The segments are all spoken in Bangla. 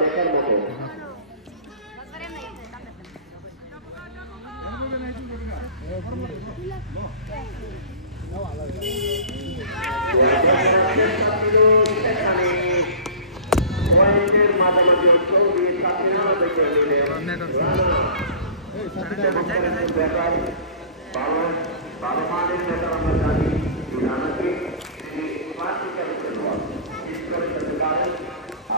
দেখার মতো মাঝামাঝি চৌধুরী ভালো মানের নেতা আমরা জানি রানাকে তিনি ক্লাসিক্যালি খেলোয়াড় করে খেলতে পারেন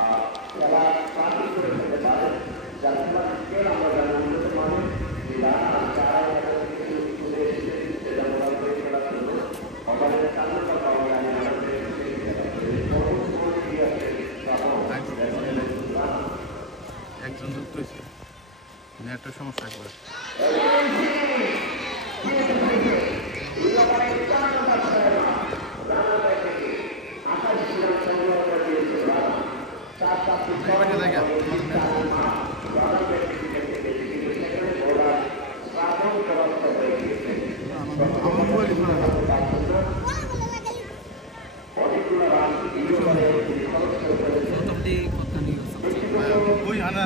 আর খেলা ক্লাসিক করে খেলতে পারেন যার খেলা আমরা জানি উন্নত মানের যারা ঘুরে এসেছে সেটা মোড়া করে খেলার জন্য আমাদের সামনে কথা একজন যুক্ত হয়েছে একটা সমস্যা একবার ওই আনা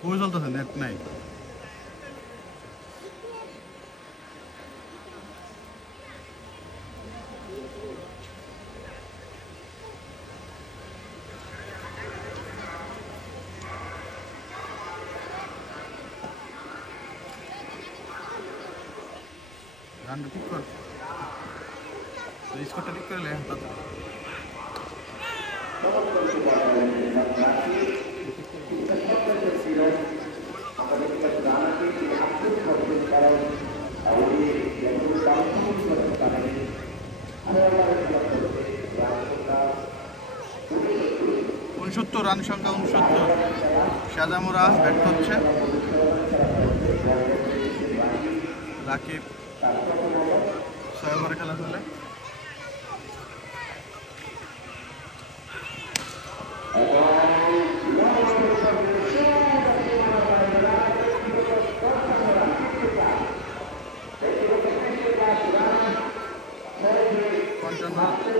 কই চলতেছে নেট নাই গানটা ঠিক কর স্কোরটা ঠিক করলে উনসত্তর রান সংখ্যা 69 শাহজামুরা ব্যাট করছে রাকিব 6 ওভারে খেলা চলে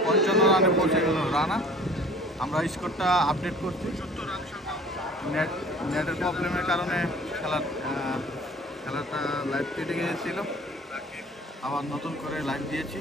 পঞ্চান্ন রানে পৌঁছে গেল রানা আমরা স্কোরটা আপডেট করছি নেটের প্রবলেমের কারণে খেলাটা লাইভ কেটে গিয়েছিল আবার নতুন করে লাইভ দিয়েছি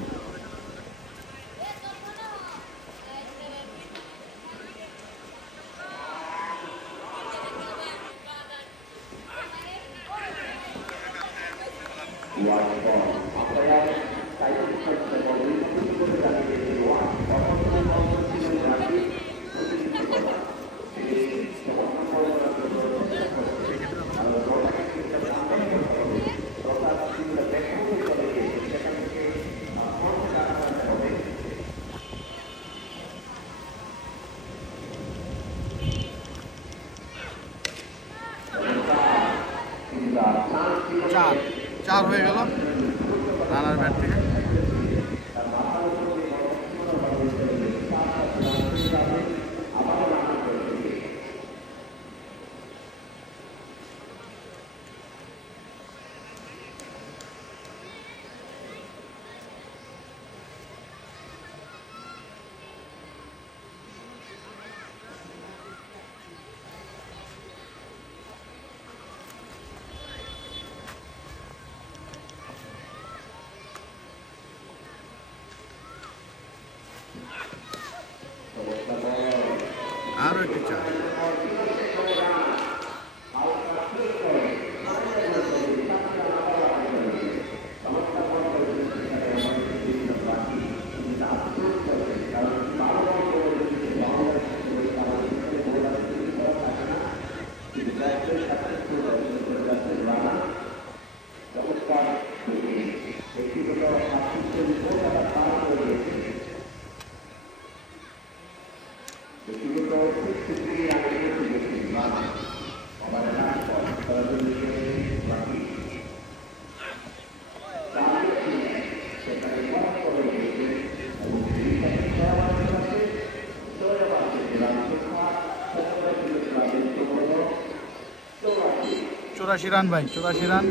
84 রান ভাই, 84 রান।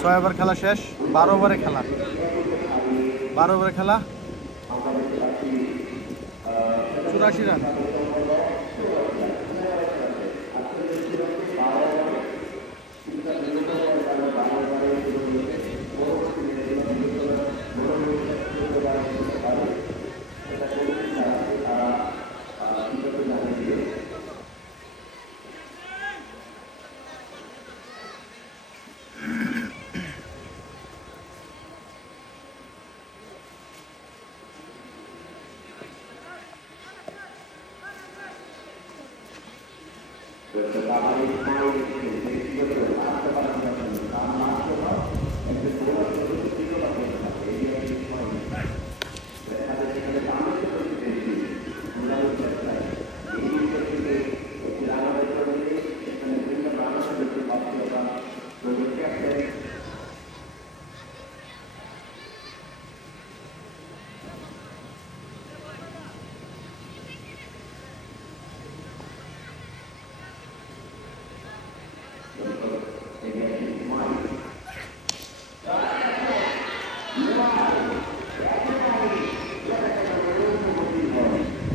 6 ওভার খেলা শেষ, 12 ওভারে খেলা, 12 ওভারে খেলা, 84 রান।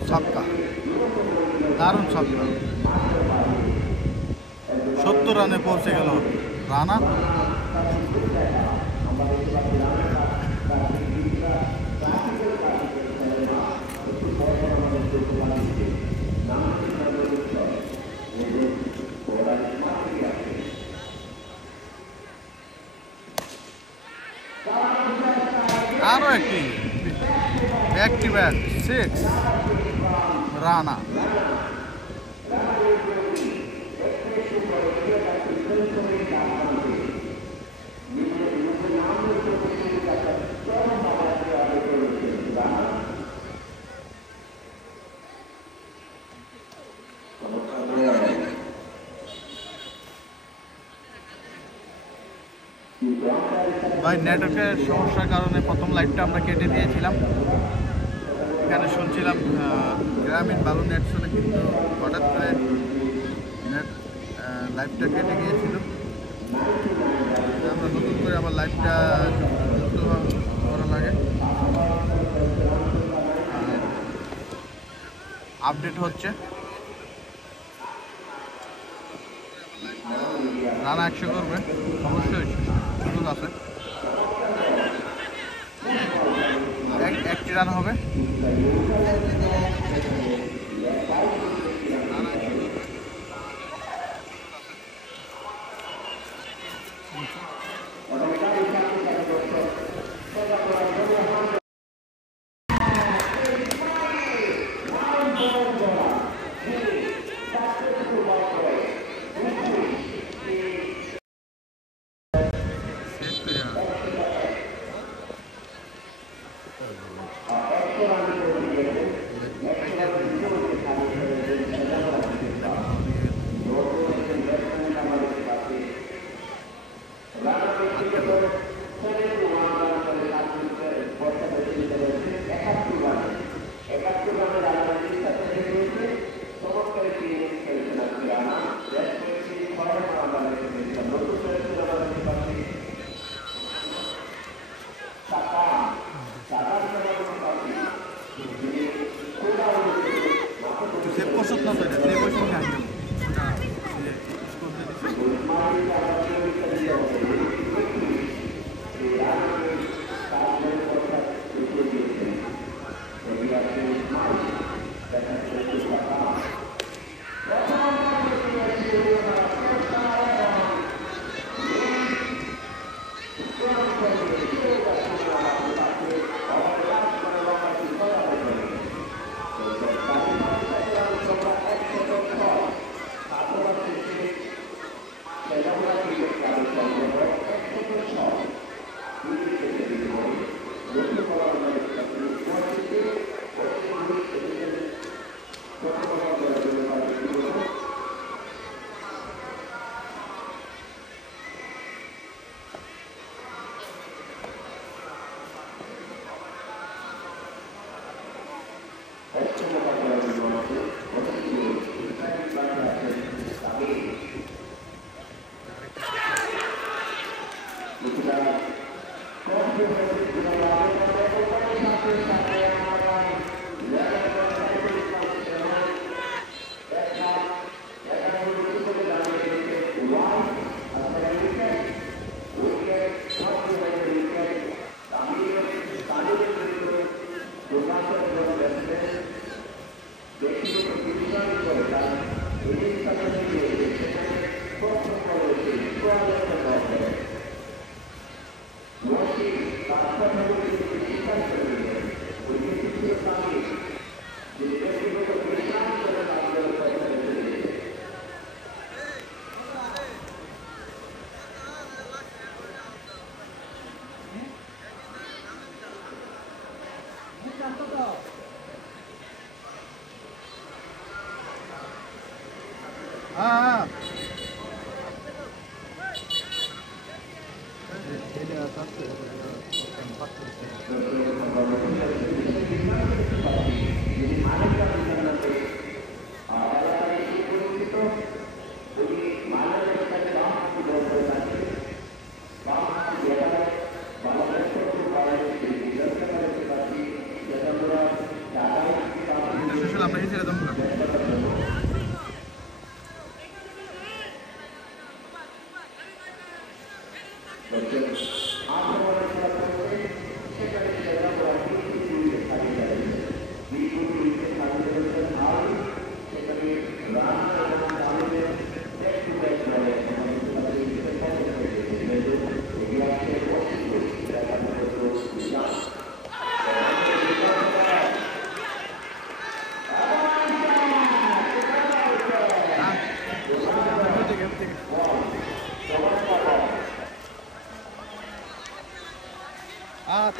ছক্কা, দারুণ ছক্কা। 70 রানে পৌঁছে গেল রানা। আরো একটি ব্যাক টু ব্যাক 6 রানা। ভাই নেটওয়ার্কের সমস্যার কারণে প্রথম লাইভটা আমরা কেটে দিয়েছিলাম। এখানে শুনছিলাম গ্রামীণ ভালো নেট শুনে, কিন্তু হঠাৎ করে নেট লাইভটা কেটে গিয়েছিল। আমরা নতুন করে আবার লাইভটা করা লাগে, আপডেট হচ্ছে। রানা 100 করবে অবশ্যই, সুযোগ আছে। 1টি রান হবে।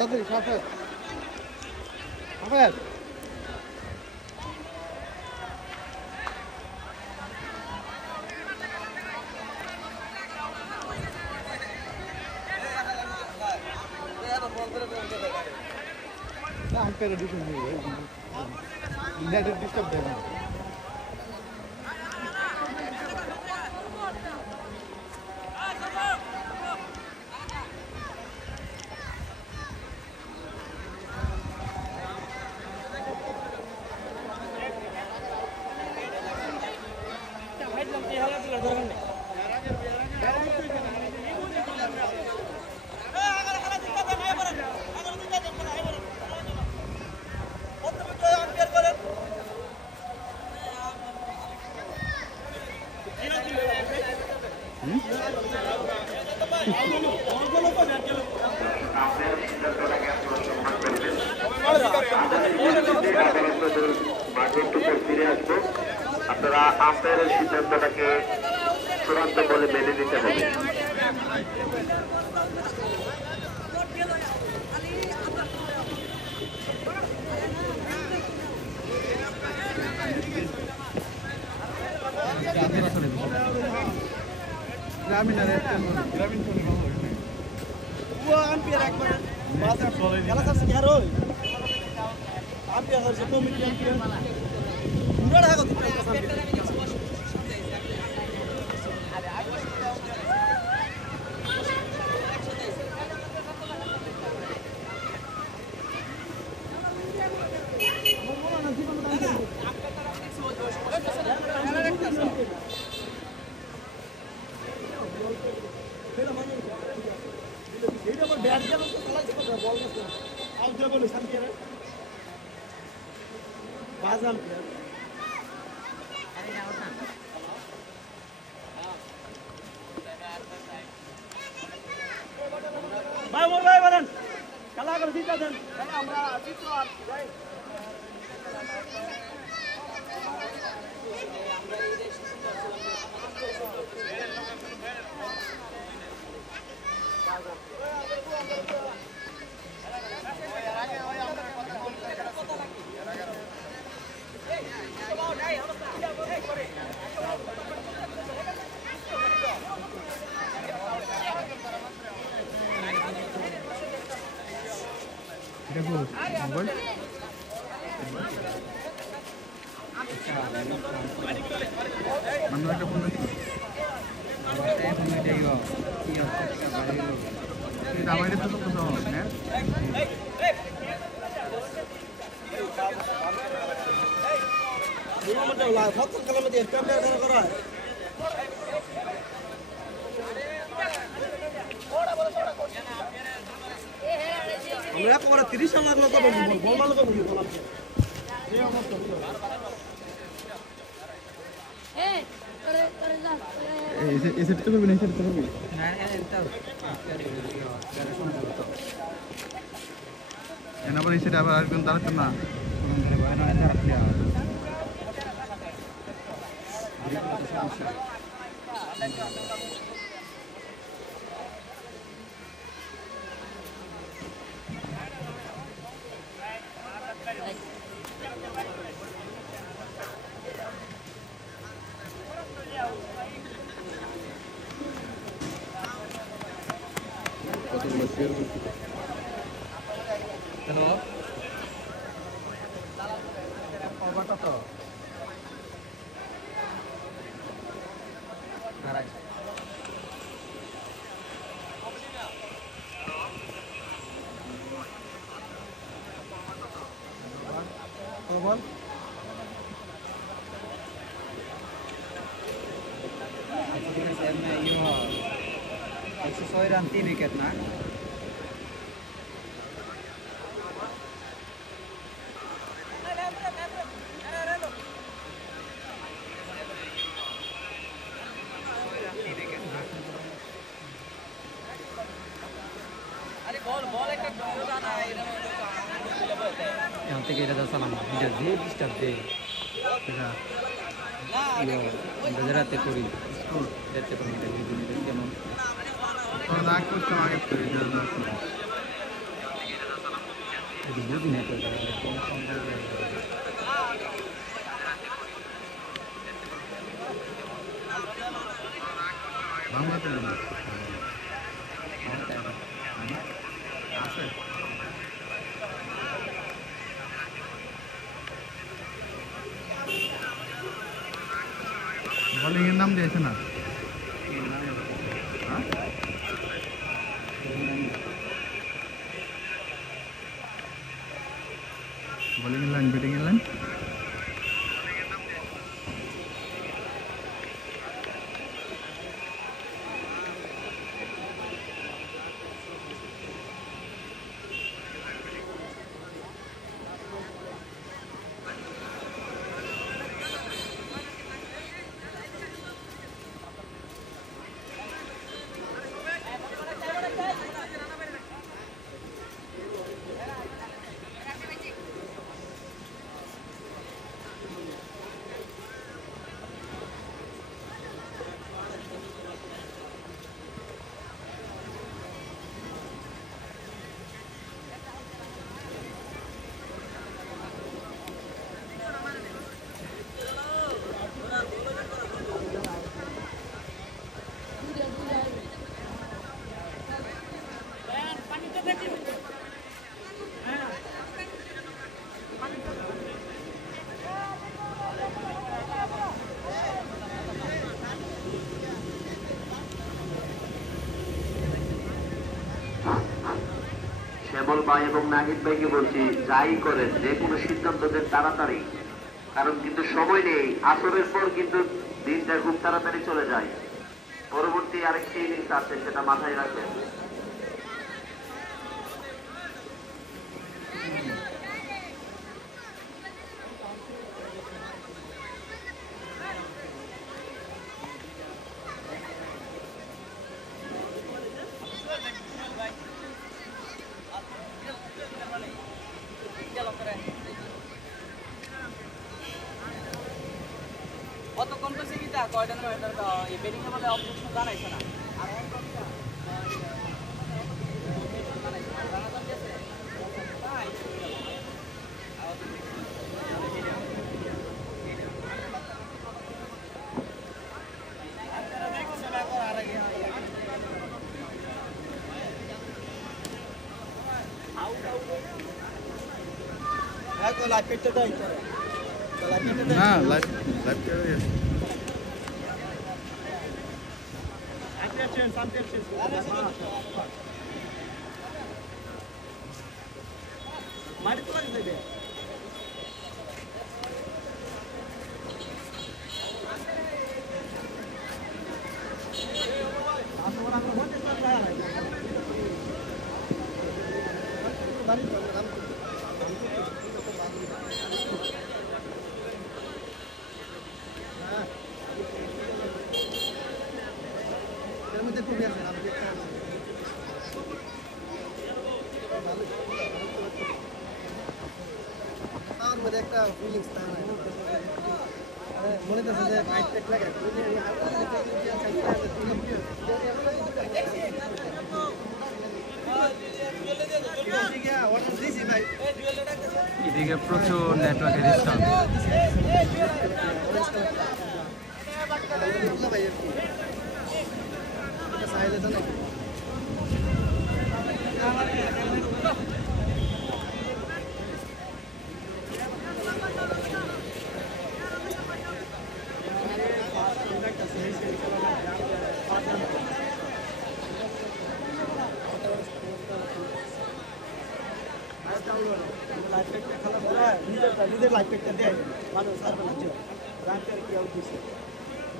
তাড়াতাড়ি সাফেদ সাফেদ আম্পায়ার ডিসিশন নিয়ে নেটের ডিস্টার্ব দেয় না ফিরে আসবো আপনারা আম্পায়ারের সিদ্ধান্তটাকে চূড়ান্ত বলে মেনে নিতে হবে একবারে 30 সাল লাগলো তো বল ভালো তো বল এই অবস্থা এসে তো করবি না এসে তো করবি না এটা এনা আবার এসে আবার আসবেন দাঁড়াতে না হ্যালো কলকাতা তো বল 106 রান 3 উইকেট না यहाँ থেকে এটা সালাম ভিডিও দিয়ে ডিস্টার্ব দেয় গুজরাতে করি দেখতে পারি কেমন না করতে আগে বুঝি না বাংলাতে আছে বোলিং এর নাম দিয়েছে না বোলিং এর লাইন ব্যাটিং এর লাইন শ্যামল ভাই এবং নাহিদ ভাইকে বলছি যাই করেন যে কোনো সিদ্ধান্ত দেন তাড়াতাড়ি, কারণ কিন্তু সময় নেই। আসরের পর কিন্তু দিনটা খুব তাড়াতাড়ি চলে যায়। পরবর্তী আরেকটি ইনিংস আছে, সেটা মাথায় রাখবেন। কতক্ষণ তো সিগিতা কয়টা না এই বেডিং এ বলে অবজেকশন জানাইছে না আর লাইভ করতে দাও না লাইভ লাইভ করে মাটি তোলা দিতে মধ্যে একটা ফিলিংস থাকে না মনে হচ্ছে যে ফাইট টেক লাগে এদিকে প্রচুর নেটওয়ার্কের ডিস্টার্ব।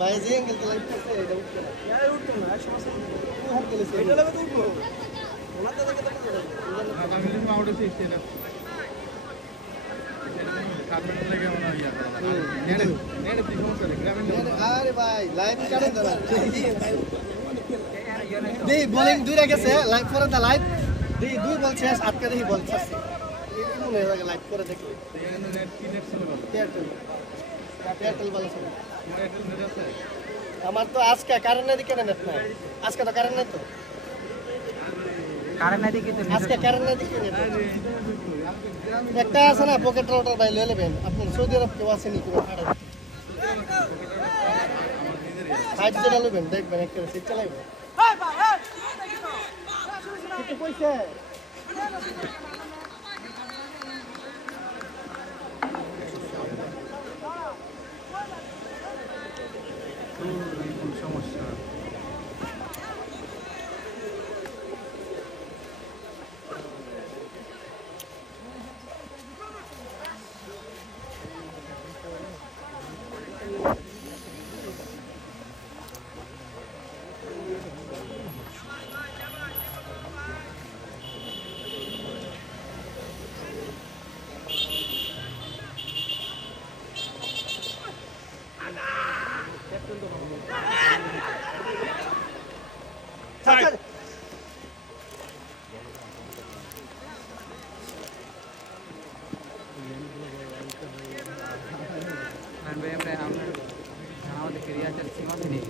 ভাই যে এঙ্গেল কে লাইট করতে এটা উঠবে না यार উঠবে না সমস্যা নেই হাত গেলে এটা লাগবে তো উঠবো ওনার তো দেখে আমি যদি আউট হইছি এটা কারণ লাগে মনে হয় নেট কি সমস্যা রে গ্রামে আরে ভাই লাইভ কাটেন দাদা দেই বোলিং দুইটা গেছে লাইভ করে দা লাইভ দেই দুই বল শেষ আটকে দেখি বল ছাড়ছে এই মনে হয় লাইভ করে দেখি নেট কি নেট ছিল এয়ারটেল ভালো ছিল এয়ারটেল নেট আছে আমার তো আজকে কারেন্ট দিকে নেট নাই আজকে তো কারেন্ট নাই তো কারণ নাই দেখি তো আজকে কারেন্ট দিকে নেট একটা আছে না পকেট রাউটার ভাই লয়ে নেবেন আপনি সৌদি আরব কেউ আসেনি কি ভাড়া 5 জেলা লবেন দেখবেন একটা সিট চালাইবেন হাই ভাই হাই কিছু কইছে সমস্যা আমাদের ক্রিয়াচার সীমা নেই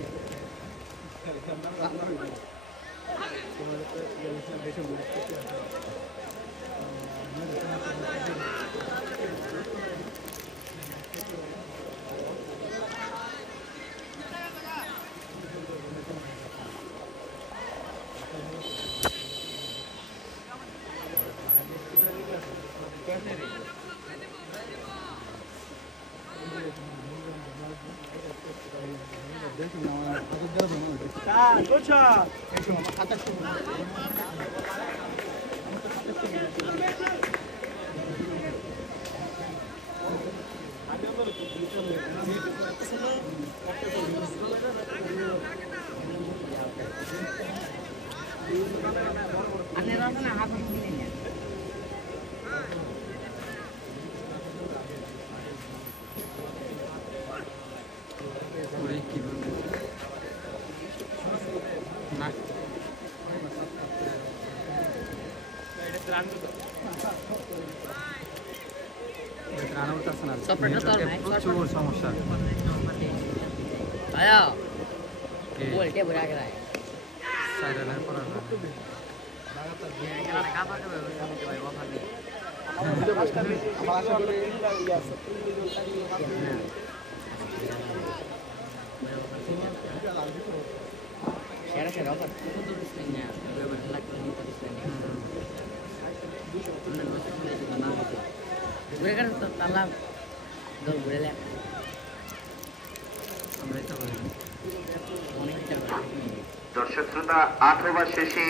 প্রচুর সমস্যা দর্শক শ্রোতা 8 ওভার শেষে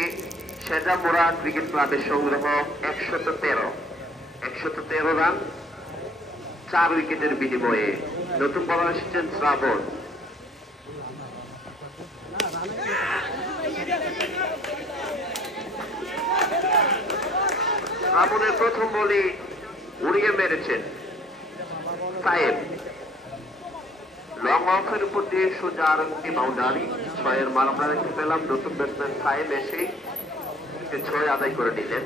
শেজামুরা ক্রিকেট ক্লাবের সংগ্রহ 113 রান 4 উইকেটের বিনিময়ে। নতুন বলার এসেছেন শ্রাবণ। শ্রাবণের প্রথম বলে উড়িয়ে মেরেছেন সাহেব। লং অফের উপর দিয়ে সোজা আর একটি বাউন্ডারি, 6-এর মান আমরা দেখতে পেলাম। নতুন ব্যাটসম্যান সাহেব এসে 6 আদায় করে নিলেন,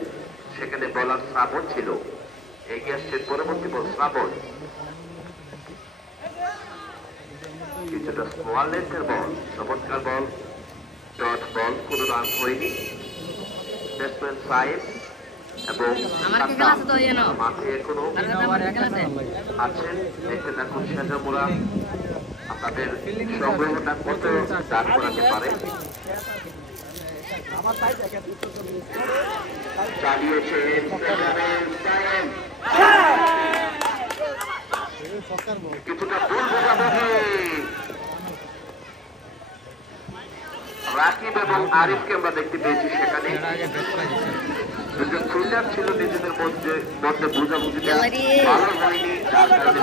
সেখানে বলার শ্রাবণ ছিল। এগিয়ে আসছেন পরবর্তী বল শ্রাবণ, কিছুটা স্মল লেন্থের বল, চমৎকার বল, ডট বল, কোনো রান হয়নি। ব্যাটসম্যান সাইদ এবং মাঠে এখনো আছেন, দেখতে থাকুন সেজামুরা তাদের সংগ্রহটা কত দাঁড় করাতে পারে। চালিয়েছেন কিছুটা ভুল বোঝাবুঝি, রাকিব এবং আরিফকে আমরা দেখতে পেয়েছি সেখানে দুজন ফিল্ডার ছিল, নিজেদের মধ্যে বোঝাবুঝিটা ভালো হয়নি, যার কারণে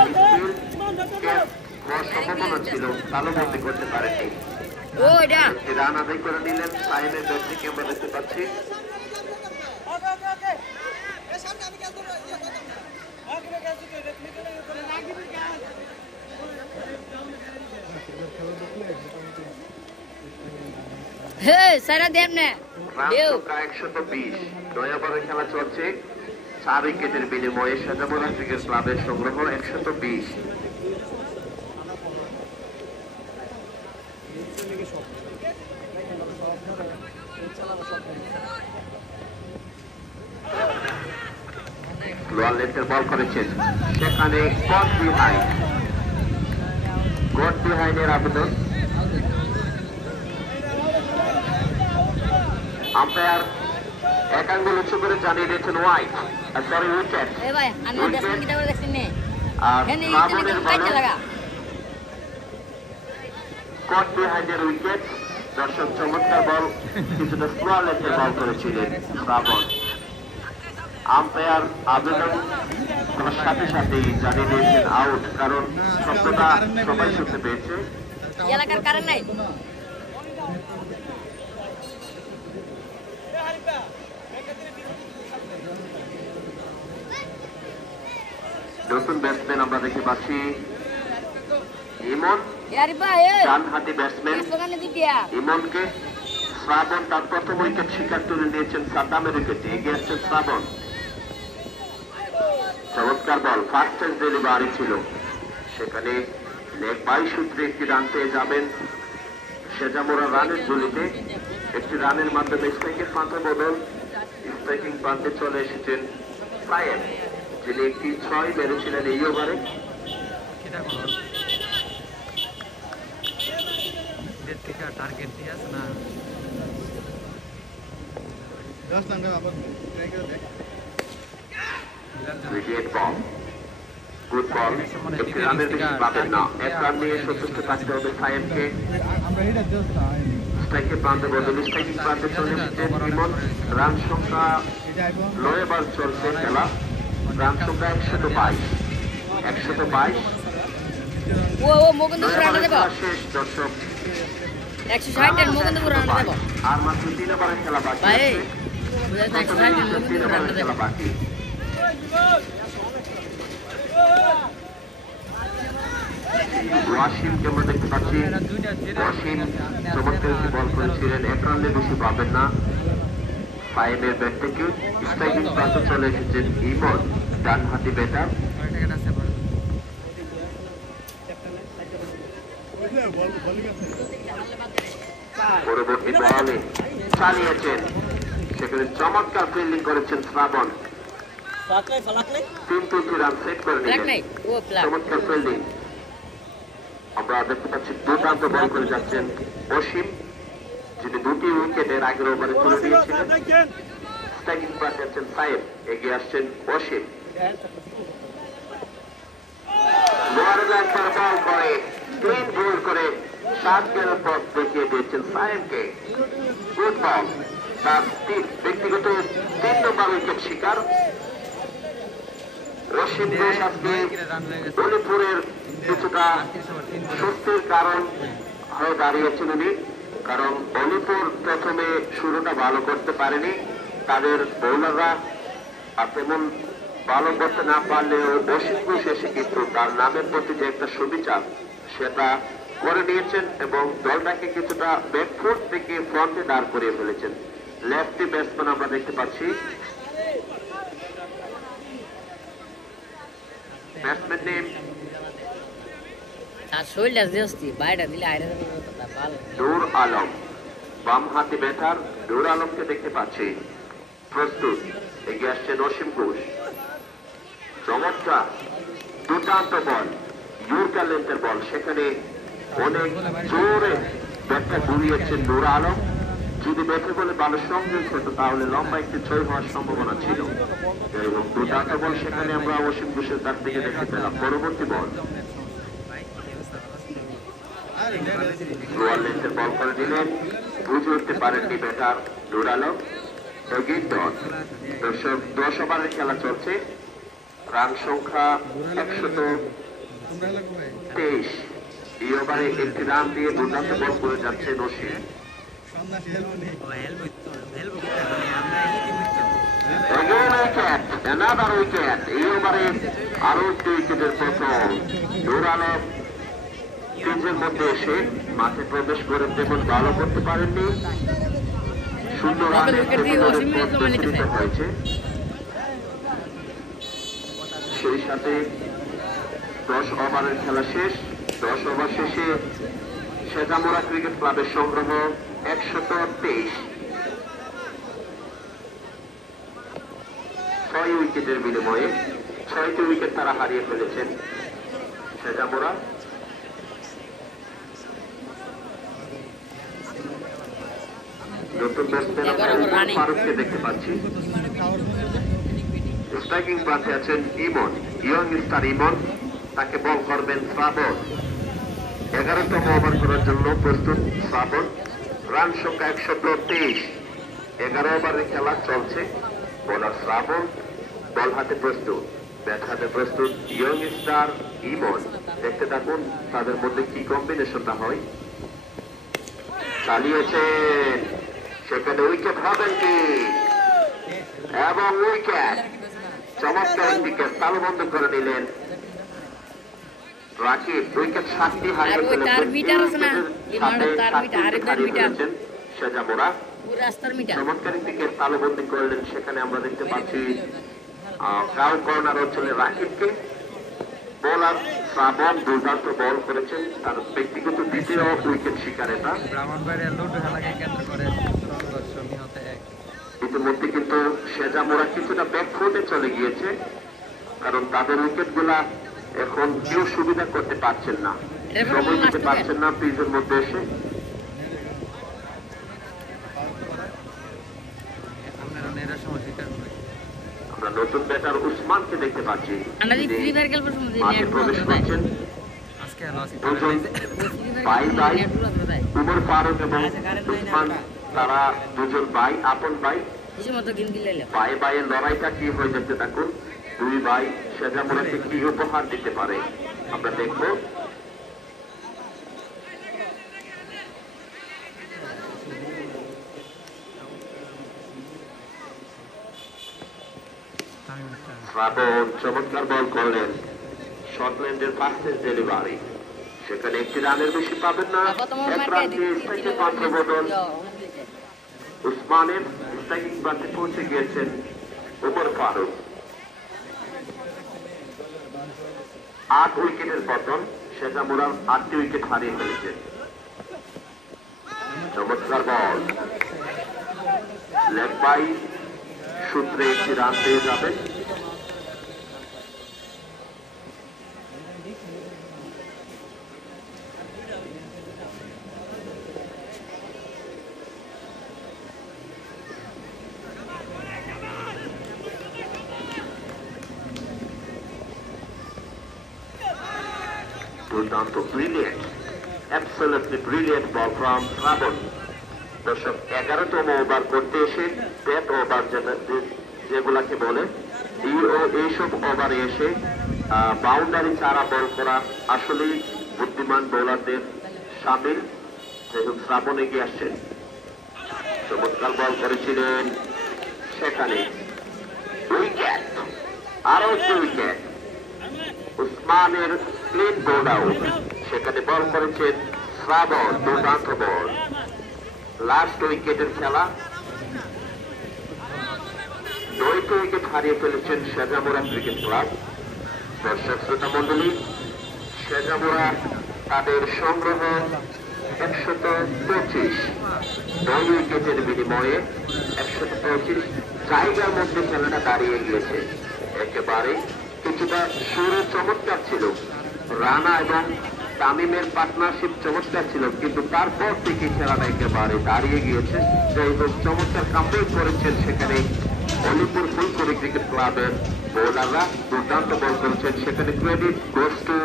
হওয়ার সম্ভাবনা ছিল, তালুবন্দি করতে পারেনি। রান আদায় করে নিলেন সাহেবের ব্যাট থেকে আমরা দেখতে পাচ্ছি। খেলা চলছে, 4 উইকেটের বিনিময়ে সেজামুরা ক্রিকেট ক্লাবের সংগ্রহ 120। লোয়ার লেন্থের বল করেছেন, সেখানে গড বিহাইন্ডের আবেদন। আম্পায়ার এক আঙ্গুল উঁচু করে জানিয়ে দিয়েছেন উইকেট। আর শ্রাবণের গড বিহাইন্ডের উইকেট। দর্শক চমৎকার বল, কিছুটা স্লোয়ার লেন্থের বল করেছিলেন শ্রাবণ। আম্পায়ার আবেদন করার সাথে সাথেই জানিয়ে দিয়েছেন আউট, কারণ শব্দটা সবাই শুনতে পেয়েছে। এলাকার কারেন্ট নাই। নতুন ব্যাটসম্যান আমরা দেখতে পাচ্ছি ইমন, ডানহাতি ব্যাটসম্যান। ইমনকে শ্রাবণ তার প্রথম উইকেট শিকার তুলে নিয়েছেন সাদ্দামের উইকেটে, এগিয়ে আসছেন শ্রাবণ। চমৎকার বল, ফার্স্ট টাইম ডেলিভারি ছিল, সেখানে লেগ বাই সূত্রে একটি রান পেয়ে যাবেন সেজামুরা রানের ঝুলিতে। একটি রানের মাধ্যমে স্ট্রাইকের প্রান্তে বদল, স্ট্রাইকিং প্রান্তে চলে এসেছেন সায়েম, যিনি একটি 6 মেরেছিলেন এই ওভারে। টার্গেট দিয়ে আছে না, গুড বল, একটি রানের বেশি পাবেন না, 1 রান নিয়ে সন্তুষ্ট থাকতে হবে সায়েমকে। স্ট্রাইকের প্রান্তে বদল, স্ট্রাইকিং প্রান্তে চলে এসেছেন ইমন। রান সংখ্যা লো, এবার চলছে খেলা, রান সংখ্যা 122। শেষ দর্শক, 160 আর মাত্র 3 ওভারের খেলা বাকি আছে। 3 ওভারের খেলা বাকি। ওয়াসিমকে আমরা দেখতে পাচ্ছি, ওয়াসিম চমৎকার একটি বল করেছিলেন, 1 রানের বেশি পাবেন না সায়েমের ব্যাট থেকে। স্ট্রাইকিং প্রান্তে চলে এসেছেন ইমন, ডানহাতি ব্যাটার। পরবর্তী বলে চালিয়েছেন, সেখানে চমৎকার ফিল্ডিং করেছেন শ্রাবণ, 3 রান সেট করে নিলেন। চমৎকার ফিল্ডিং আমরা দেখতে পাচ্ছি। দুর্দান্ত বল করে যাচ্ছেন অসীম, যিনি 2টি উইকেটের আগের ওভারে তুলে দিয়েছিলেন। স্ট্রাইকিং প্রান্তে আছেন সায়েম, এগিয়ে আসছেন অসীম। লোয়ার লেন্থের বল করে ক্লিন বোল্ড করে 7 গেলের পথ দেখিয়ে দিয়েছেন সায়েমকে। গুড বল, তার ব্যক্তিগত 3 নম্বর উইকেট শিকার। অসীম ঘোষ আজকে মণিপুরের কিছুটা স্বস্তির কারণ হয়ে দাঁড়িয়েছেন উনি, কারণ মণিপুর প্রথমে শুরুটা ভালো করতে পারেনি, তাদের বোলাররা তেমন ভালো করতে না পারলেও অসীম ঘোষ এসে কিন্তু তার নামের প্রতি যে একটা সুবিচার সেটা করে নিয়েছেন এবং দলটাকে কিছুটা ব্যাকফুট থেকে ফ্রন্টে দাঁড় করিয়ে ফেলেছেন। লেফটি ব্যাটসম্যান আমরা দেখতে পাচ্ছি ব্যাটসম্যান নেম আর শরীরটা দিচ্ছি বাইরে দিলে আইরে ভালো নূর আলম। বাম হাতে ব্যাটার নূর আলমকে দেখতে পাচ্ছি। প্রস্তুত, এগিয়ে আসছে নসিম ঘোষ। চমৎকার দুর্দান্ত বল, ইউরকালেন্টের বল, সেখানে অনেক জোরে ব্যাটটা ঘুরিয়েছেন নূর আলম। যদি ব্যাটে বলে ভালো সংযোগ হতো তাহলে লম্বা একটি ছয় হওয়ার সম্ভাবনা ছিল এবং দুর্দান্ত বল সেখানে আমরা অসীম ঘোষের কাছ থেকে দেখতে পেলাম। পরবর্তী বল লোয়ার লেন্থের বল করে দিলেন, বুঝে উঠতে পারেননি ব্যাটার নূর আলম। এগিয়ে 10 ওভারের খেলা চলছে, রান সংখ্যা 123। এই ওভারে একটি রান দিয়ে দুর্দান্ত বল করে যাচ্ছে নসিম। Another wicket. এই ওভারে আরো একটি উইকেটের প্রথম। নূর আলম ক্রিজের মধ্যে এসে মাঠে প্রবেশ করে তেমন ভালো করতে পারেননি। সুন্দর রানে হয়েছে, সেই সাথে 10 ওভারের খেলা শেষ। 10 ওভার শেষে সেজামুরা ক্রিকেট ক্লাবের সংগ্রহ 123। 6 উইকেটের বিনিময়ে 6টি উইকেট তারা হারিয়ে ফেলেছেন সেজামুরা। নতুন ব্যাটসম্যান ফারুককে দেখতে পাচ্ছি। স্ট্রাইকিং প্রান্তে আছেন ইমন, ইয়ং স্টার ইমন। তাকে বল করবেন শ্রাবণ। 11তম ওভার করার জন্য প্রস্তুত শ্রাবণ। রান সংখ্যা 123। 11 ওভারের খেলা চলছে। বোলার শ্রাবণ, বল হাতে প্রস্তুত, ব্যাট হাতে প্রস্তুত ইয়ং স্টার ইমন। দেখতে থাকুন তাদের মধ্যে কি কম্বিনেশনটা হয়। চালিয়েছেন, সেখানে উইকেট হবেন কি, এবং উইকেট। চমৎকার উইকেট তালুবন্ধ করে নিলেন রাকিব। উইকেট 7টি হারিয়ে ফেলেছেন সেজামুরা। চমৎকার উইকেট তালুবন্দি করলেন। সেখানে আমরা দেখতে পাচ্ছি কাউ কর্নার অঞ্চলে রাকিবকে। বোলার শ্রাবণ দুর্দান্ত বল করেছেন, তার ব্যক্তিগত দ্বিতীয় উইকেট শিকার এটা। ইতিমধ্যে কিন্তু সেজামুরা কিছুটা ব্যাকফুটে চলে গিয়েছে, কারণ তাদের উইকেট গুলা এখন কেউ সুবিধা করতে পারছেন না, সময় দিতে পারছেন না পিচের মধ্যে এসে। আমরা নতুন ব্যাটার উসমানকে দেখতে পাচ্ছি, মাঠে প্রবেশ করছেন। উমর ফারুক এবং উসমান, তারা দুজন ভাই, আপন ভাই। ভাই ভাইয়ের লড়াইটা কি হয়ে যেতে থাকুন। দুই ভাই সেজামুরাকে কি উপহার দিতে পারে আমরা দেখব। শ্রাবণ চমৎকার বল করলেন, শর্টল্যান্ডের ফাস্টেস্ট ডেলিভারি। সেখানে একটি রানের বেশি পাবেন না, এক রান দিয়ে স্ট্রাইকে পাত্রবদল। উসমানের স্ট্রাইকিং প্রান্তে পৌঁছে গিয়েছেন উমর ফারুক। 8 উইকেটের পতন, সেজামুরা 8টি উইকেট হারিয়ে ফেলেছে। চমৎকার বল, লেগ বাই সূত্রে একটি রান পেয়ে যাবেন। দুর্দান্ত, brilliant, absolutely brilliant ball from Shrabon. দর্শক, 11তম ওভার করতে এসে ডেথ ওভার যেগুলাকে বলে, এইসব ওভারে এসে বাউন্ডারি ছাড়া বল করা আসলেই বুদ্ধিমান বোলারদের সামিল। যাই হোক, শ্রাবণ এগিয়ে আসছেন, চমৎকার বল করেছিলেন, সেখানে উইকেট, আরো একটি উইকেট। উসমানের ক্লিন বোল্ড আউট, সেখানে বল করেছেন শ্রাবণ, দুর্দান্ত বল। লাস্ট উইকেটের খেলা, 9টি উইকেট হারিয়ে ফেলেছেন সেজামুরা ক্রিকেট ক্লাব। দর্শক শ্রোতা মন্ডলী, শেজাবুরা তাদের সংগ্রহ 125, 9 উইকেটের বিনিময়ে 125 জায়গার মধ্যে খেলাটা দাঁড়িয়ে গিয়েছে। একেবারে কিছুটা সুরে চমৎকার ছিল, রানা এবং তামিমের পার্টনারশিপ চমৎকার ছিল, কিন্তু তারপর থেকে খেলাটা একেবারে দাঁড়িয়ে গিয়েছে। যাই হোক, চমৎকার কামব্যাক করেছেন সেখানে অলিপুর ফুলকড়ি ক্রিকেট ক্লাবের বোলাররা, দুর্দান্ত বল করেছেন। সেখানে credit goes to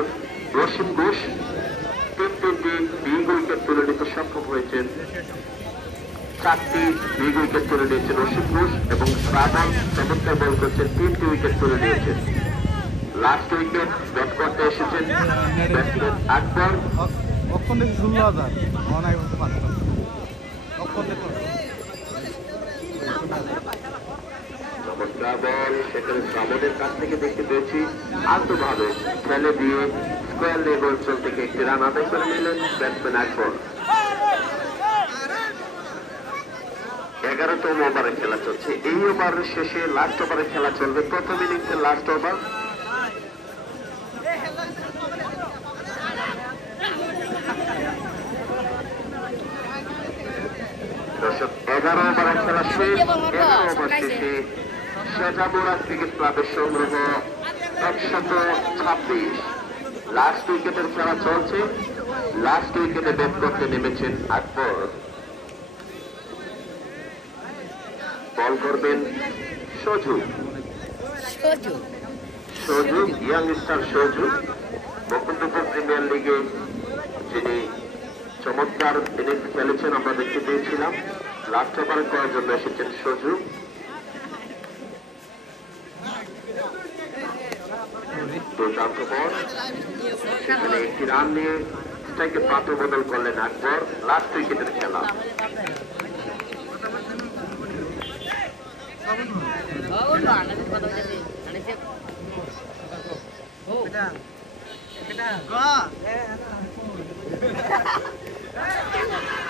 Rashim Ghosh, তিনটি বিগ উইকেট তুলে নিতে সক্ষম হয়েছেন। 4টি বিগ উইকেট তুলে নিয়েছেন রশিম ঘোষ, এবং শ্রাবণ চমৎকার বল করছেন, 3টি উইকেট তুলে নিয়েছেন। লাস্ট উইকেট ব্যাট করতে এসেছেন ব্যাটসম্যান আকবর। অক্ষণ দেখি 16,000 অনাই হতে পারত অক্ষণ দেখো চমৎকার বল সেখানে শ্রাবণের কাছ থেকে দেখতে পেয়েছি, আলতোভাবে ফেলে দিয়ে স্কোয়ার লেগ অঞ্চল থেকে একটি রান আদায় করে নিলেন ব্যাটসম্যান আকবর। 11তম ওভারে খেলা চলছে। এই ওভারের শেষে লাস্ট ওভারে খেলা চলবে, প্রথম ইনিংসের লাস্ট ওভার। দর্শক, 11 ওভারের খেলা শেষ। 11 ওভার শেষে শেজাবুরা ক্রিকেট ক্লাবের সংগ্রহ 126। লাস্ট উইকেটের খেলা চলছে। লাস্ট উইকেটে ব্যাট করতে নেমেছেন আকবর। বল করবেন সজু, ইয়াংস্টার সজু, বকুন্তপুর প্রিমিয়ার লিগে যিনি চমৎকার ইনিংস খেলেছেন আমরা দেখতে পেয়েছিলাম। লাস্ট ওভার করার জন্য এসেছেন সজু। দুর্দান্ত বল, সেখানে একটি রান নিয়ে স্ট্রাইকে পাত্র বদল করলেন আকবর। লাস্ট উইকেটের খেলা।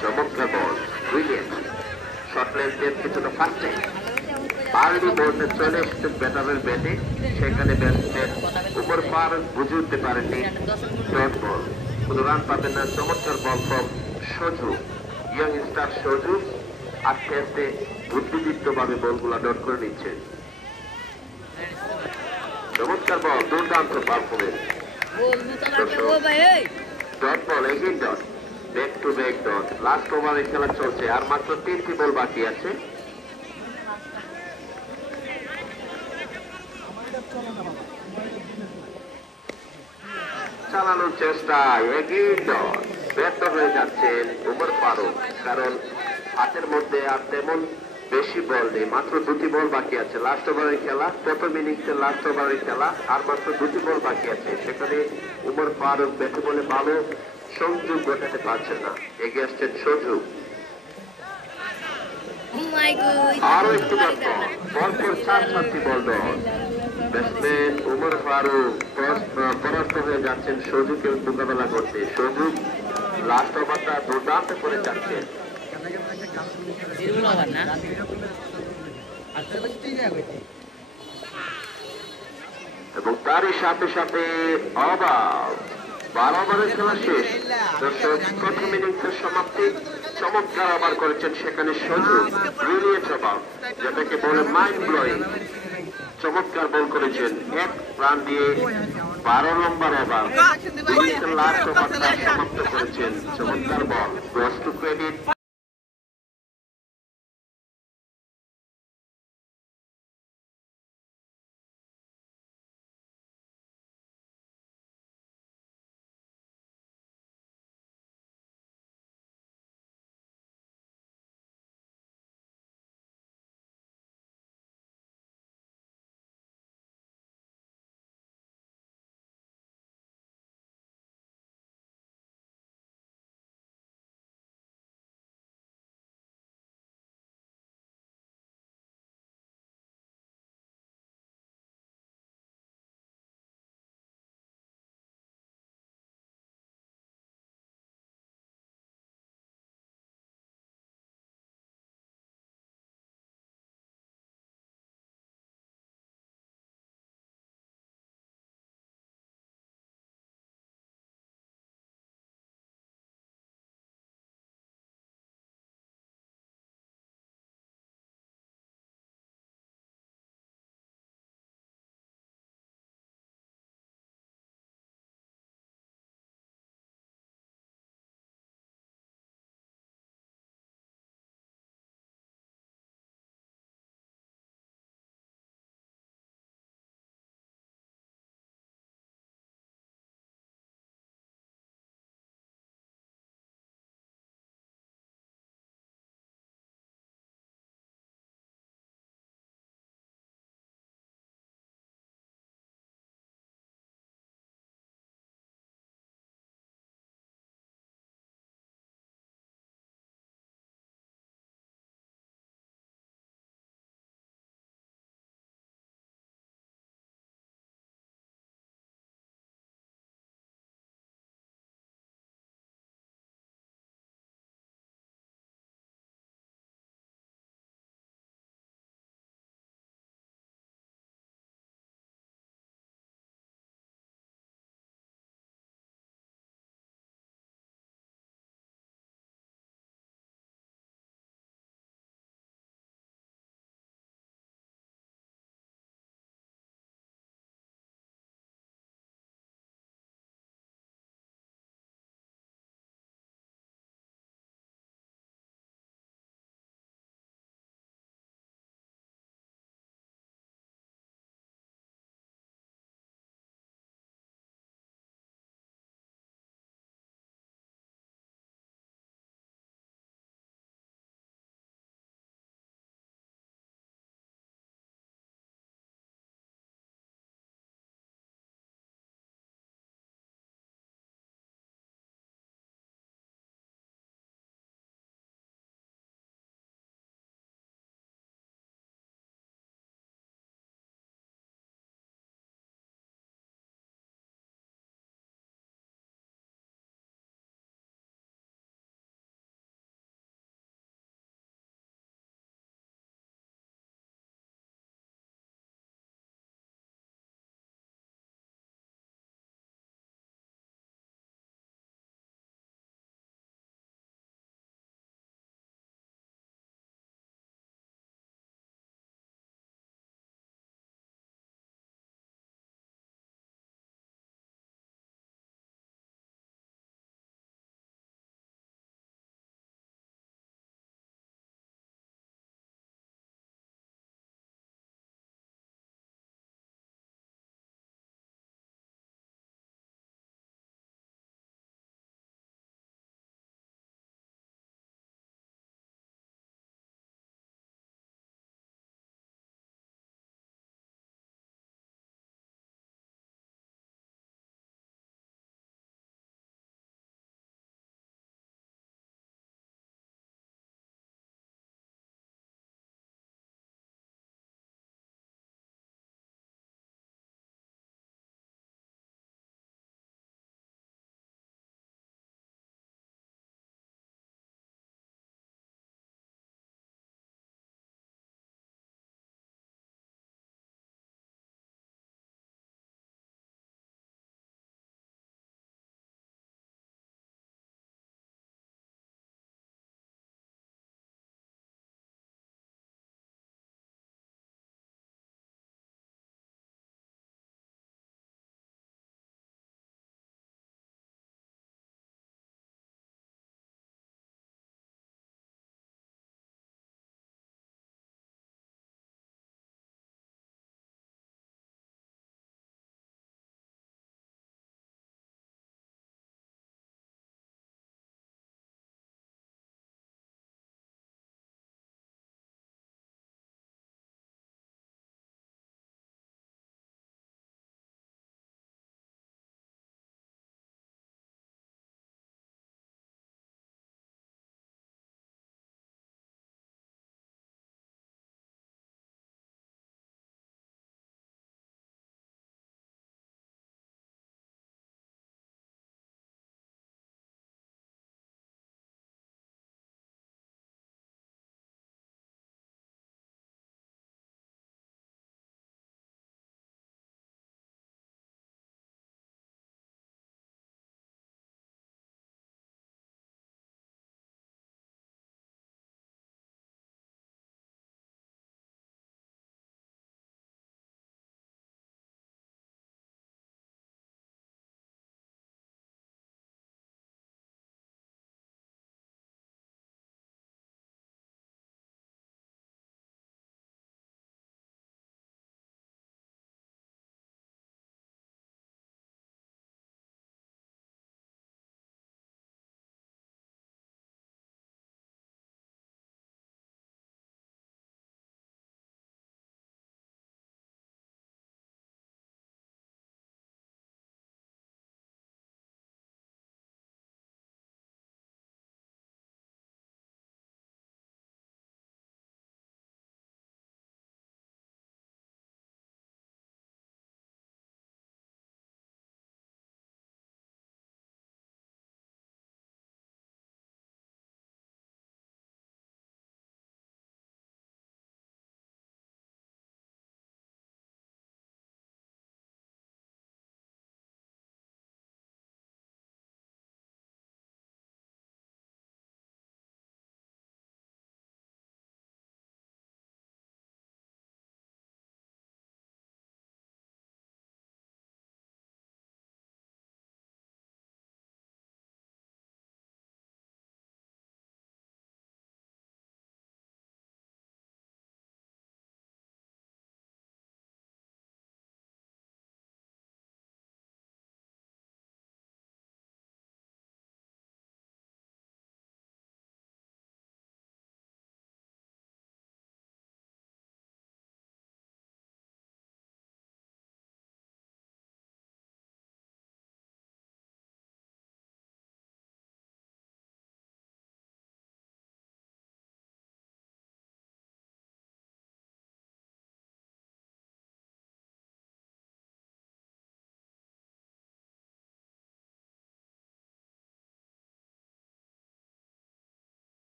চমৎকার বল, ব্রিলিয়েন্ট শট লেন্থের কিছুটা ফাস্টে বার্ডি বলতে চলে এসেছেন ব্যাটারের ব্যাটে। সেখানে ব্যাটসম্যান উপর পার বুঝে উঠতে পারেননি, ডট বল, কোনো রান পাবেন না। চমৎকার বল ফ্রম সজু, ইয়াং স্টার সজু আস্তে আস্তে বুদ্ধিদীপ্ত ভাবে বলগুলা ডট করে নিচ্ছে। চমৎকার বল, দুর্দান্ত performance. Dot ball, again dot, back to back dot. Last ওভারে খেলা চলছে, আর মাত্র 3টি বল বাকি আছে। চালানোর চেষ্টা, এগেইন ডট। ব্যর্থ হয়ে যাচ্ছেন উমর ফারুক, কারণ হাতের মধ্যে আর তেমন বেশি বল নেই, মাত্র 2টি বল বাকি আছে। লাস্ট ওভারের খেলা, প্রথম ইনিংসের লাস্ট ওভারের খেলা, আর মাত্র 2টি বল বাকি আছে। সেখানে উমর ফারুক ব্যাটে বলে ভালো সংযোগ ঘটাতে পারছেন না। এগিয়ে আসছেন সজু, আরো একটি বল, পরপর 4-7টি বল দল। ব্যাটসম্যান উমর ফারুক পরাস্ত হয়ে যাচ্ছেন সজুকে মোকাবেলা করতে। সজু লাস্ট ওভারটা দুর্দান্ত করে যাচ্ছেন, এবং তারই সাথে সাথে অবাক 12 ওভারের খেলা শেষ। দর্শক, প্রথম ইনিংসের সমাপ্তি। চমৎকার ওভার করেছেন সেখানে সজু, ব্রিলিয়েন্ট ওভার, যেটাকে বলে মাইন্ড ব্লোয়িং। চমৎকার বল করেছেন, 1 রান দিয়ে 12 নম্বর ওভার, ইনিংসের লাস্ট ওভারটা সমাপ্ত করেছেন। চমৎকার বল, গোস টু ক্রেডিট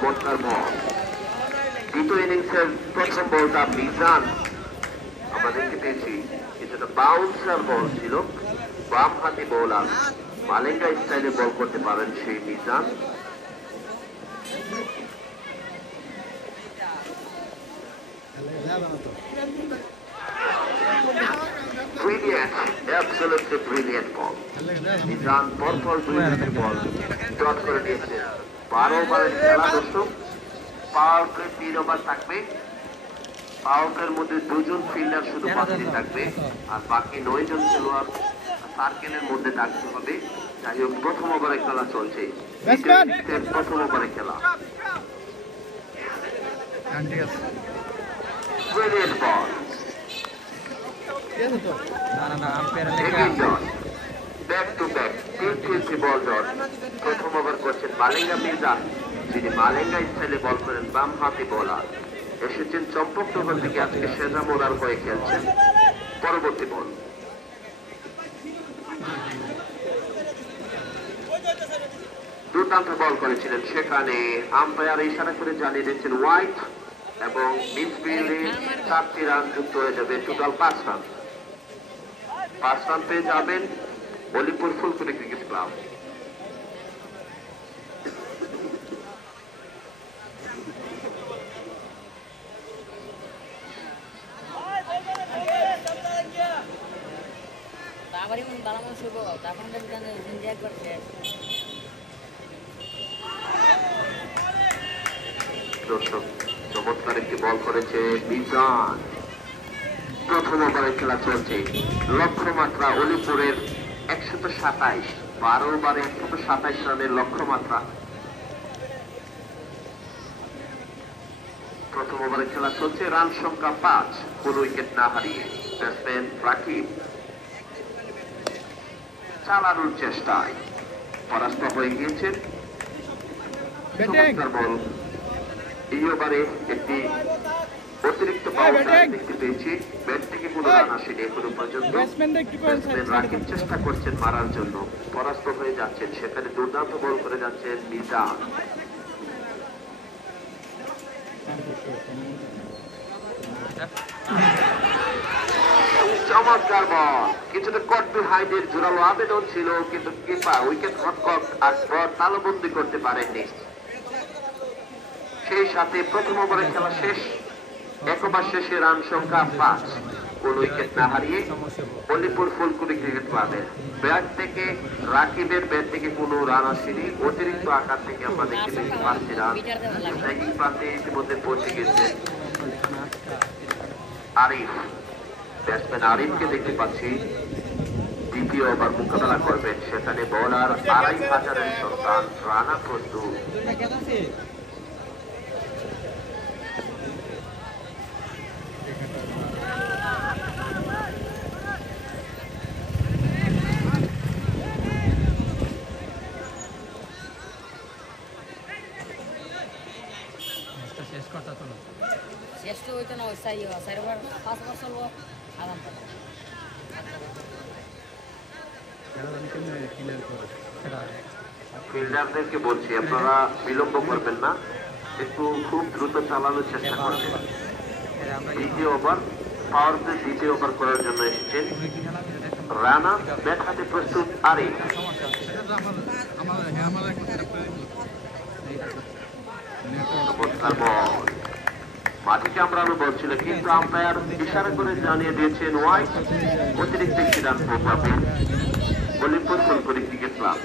চমৎকার বল। দ্বিতীয় ইনিংসের প্রথম বলটা মিজান আমরা দেখতে পেয়েছি কিছুটা বাউন্সার বল ছিল, বাম হাতি বোলার মালেঙ্গা স্টাইলে বল করতে পারেন সেই Mizan. Brilliant, absolutely brilliant ball. Mizan পরপর 2 রানের বল ডট করে দিয়েছে। 12 ওভারের খেলা দর্শক, পাওয়ার প্লে 3 ওভার থাকবে। পাওয়ার প্লের মধ্যে 2 জন ফিল্ডার শুধু পাশে থাকবে, আর বাকি 9 জন খেলোয়াড় সার্কেলের মধ্যে থাকতে হবে। যাই হোক, প্রথম ওভারে খেলা চলছে, প্রথম ওভারে খেলা। Brilliant ball. Back to back 3 ball dot. প্রথম ওভার করছেন মালেঙ্গা মির্জা, যিনি মালেঙ্গা স্টাইলে বল করেন, বাম হাতি বোলার। এসেছেন চম্পকনগর থেকে, আজকে সেজা মোলার হয়ে খেলছেন। পরবর্তী বল, দুর্দান্ত বল করেছিলেন, সেখানে আম্পায়ার ইশারা করে জানিয়ে দিচ্ছেন হোয়াইট, এবং মিডফিল্ডে 4টি রান যুক্ত হয়ে যাবে, টোটাল 5 রান। 5 রান পেয়ে যাবেন বলিপুর ফুলকুড়ি ক্রিকেট ক্লাব। দর্শক, চমৎকার একটি বল করেছে মিজান। প্রথম ওভারে খেলা চলছে, লক্ষ্যমাত্রা অলিপুরের 127, 12 ওভারে 127 রানের লক্ষ্যমাত্রা। প্রথম ওভারে খেলা চলছে, রান সংখ্যা 5, কোন উইকেট না হারিয়ে। ব্যাটসম্যান রাকিব চালানোর চেষ্টায় পরাস্ত হয়ে গিয়েছেন। চমৎকার বল। এই ওভারে একটি অতিরিক্ত বাউন্সার দেখতে পেয়েছি, ব্যাট থেকে কোনো রান আসেনি এখনো পর্যন্ত। ব্যাটসম্যান রাকিব চেষ্টা করছেন মারার জন্য, পরাস্ত হয়ে যাচ্ছেন। সেখানে দুর্দান্ত বল করে যাচ্ছেন মিজান। চমৎকার বল, কিছুটা কট বিহাইন্ডের জোরালো আবেদন ছিল, কিন্তু কিপার উইকেট হটকক আর বল তালবন্দি করতে পারেননি। সেই সাথে প্রথম ওভারে খেলা শেষ, 1 ওভার শেষে রান সংখ্যা 5, কোন উইকেট না হারিয়ে বলিপুর ফুলকুড়ি ক্রিকেট ক্লাবের ব্যাট থেকে, রাকিবের ব্যাট থেকে কোনো রান আসেনি। অতিরিক্ত আকার থেকে আমরা দেখতে পেয়েছি 5টি রান। ব্যাটিং প্রান্তে ইতিমধ্যে পৌঁছে গেছে আরিফ। ব্যাটসম্যান আরিফকে দেখতে পাচ্ছি দ্বিতীয় ওভার মোকাবেলা করবেন, সেখানে বোলার 2500-এর সন্তান রানা প্রস্তুত। শেষ তো হইতো না, ওই 4 ওভার 5 ওভার চলবো আরাম। ফিল্ডারদেরকে বলছি, আপনারা বিলম্ব করবেন না, একটু খুব দ্রুত চালানোর চেষ্টা করবেন। দ্বিতীয় ওভার, পাওয়ার প্লে দ্বিতীয় ওভার করার জন্য এসেছেন রানা। ব্যাট হাতে প্রস্তুত আরিফ। চমৎকার বল, মাঠে কামড়ানো বল ছিল, কিন্তু আম্পায়ার ইশারা করে জানিয়ে দিয়েছেন হোয়াইট। অতিরিক্ত একটি রান পাবেন বলিপুর ফুলকুড়ি ক্রিকেট ক্লাব।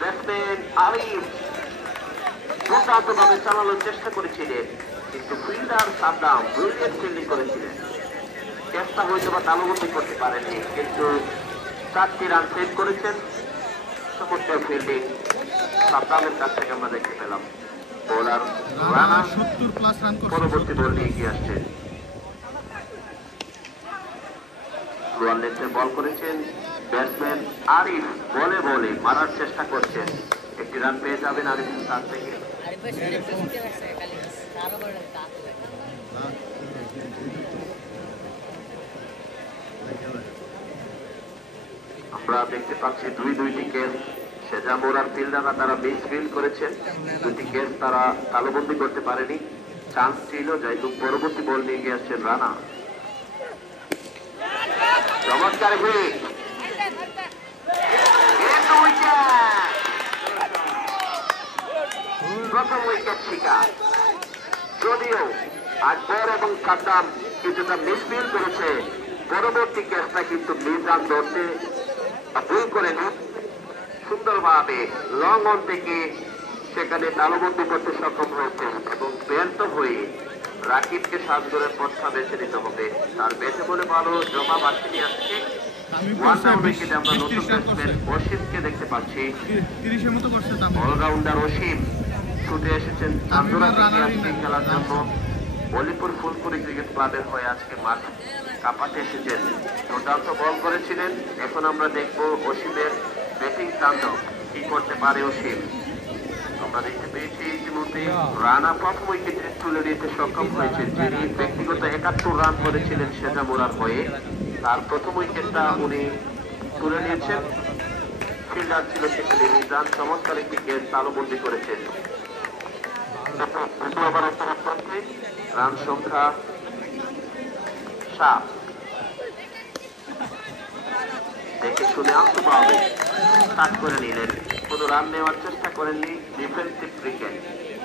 ব্যাটসম্যান আরিফ দুর্দান্তভাবে চালানোর চেষ্টা করেছিলেন, কিন্তু ফিল্ডার সাদ্দাম ব্রিলিয়েন্ট ফিল্ডিং করেছিলেন। চেষ্টা হয়তো বা তালবন্দি করতে পারেননি, কিন্তু 4টি রান সেভ করেছেন। চমৎকার ফিল্ডিং সাদ্দামের কাছ থেকে আমরা দেখতে পেলাম। বোলার রানা 70+ রান পরবর্তী বল নিয়ে এগিয়ে আসছেন। লোয়ার লেন্থে বল করেছেন ব্যাটসম্যান আরিফ, বলে মারার চেষ্টা করছেন, একটি রান পেয়ে যাবেন আরিফুল তার থেকে। আরে বেশ বেশি রাখছে খালি আরো বড় কাজ আমরা দেখতে পাচ্ছি দুইটি কেস সেজা মোরার ফিল্ডাররা তারা মিস ফিল্ড করেছেন, দুটি কেস তারা তালুবন্দি করতে পারেনি। চান্স ছিল যেহেতু পরবর্তী বল নিয়ে গিয়ে আসছেন রানা। চমৎকার হিট, প্রথম উইকেট শিকার। যদিও আকবর এবং সাদ্দাম কিছুটা মিসফিল করেছে, পরবর্তী ক্যাচটা কিন্তু মিজান ধরতে ভুল করেনি, সুন্দরভাবে লং অন থেকে সেখানে তালুবন্দি করতে সক্ষম হয়েছে এবং ব্যর্থ হয়ে রাকিবকে 7 রানের পথটা বেছে নিতে হবে। তার বেছে বলে ভালো জমা বাড়তে আসছে। আমরা নতুন ব্যাটসম্যান অসীমকে দেখতে পাচ্ছি, অলরাউন্ডার অসীম ছুটে এসেছেন চান্দুরা থেকে আজকে খেলার জন্য। বলিপুর ফুলপুরি ক্রিকেট ক্লাবের হয়ে আজকে মাঠ কাঁপাতে এসেছেন। দুর্দান্ত বল করেছিলেন। এখন আমরা দেখব অসীমের ব্যাটিং তাণ্ডব কি করতে পারে অসীম। আমরা দেখতে পেয়েছি ইতিমধ্যে রানা প্রথম উইকেটে তুলে নিতে সক্ষম হয়েছেন, যিনি ব্যক্তিগত 71 রান করেছিলেন সেজা মোরার হয়ে। তার প্রথম উইকেটটা উনি তুলে নিয়েছেন। ফিল্ডার ছিল সেখানে মিজান, চমৎকার একটি ক্যাচ তালুবন্দি করেছেন। রান সংখ্যা 7। দেখে শুনে আন্তভাবে স্টার্ট করে নিলেন, কোনো রান নেওয়ার চেষ্টা করেননি। ডিফেন্সিভ ক্রিকেট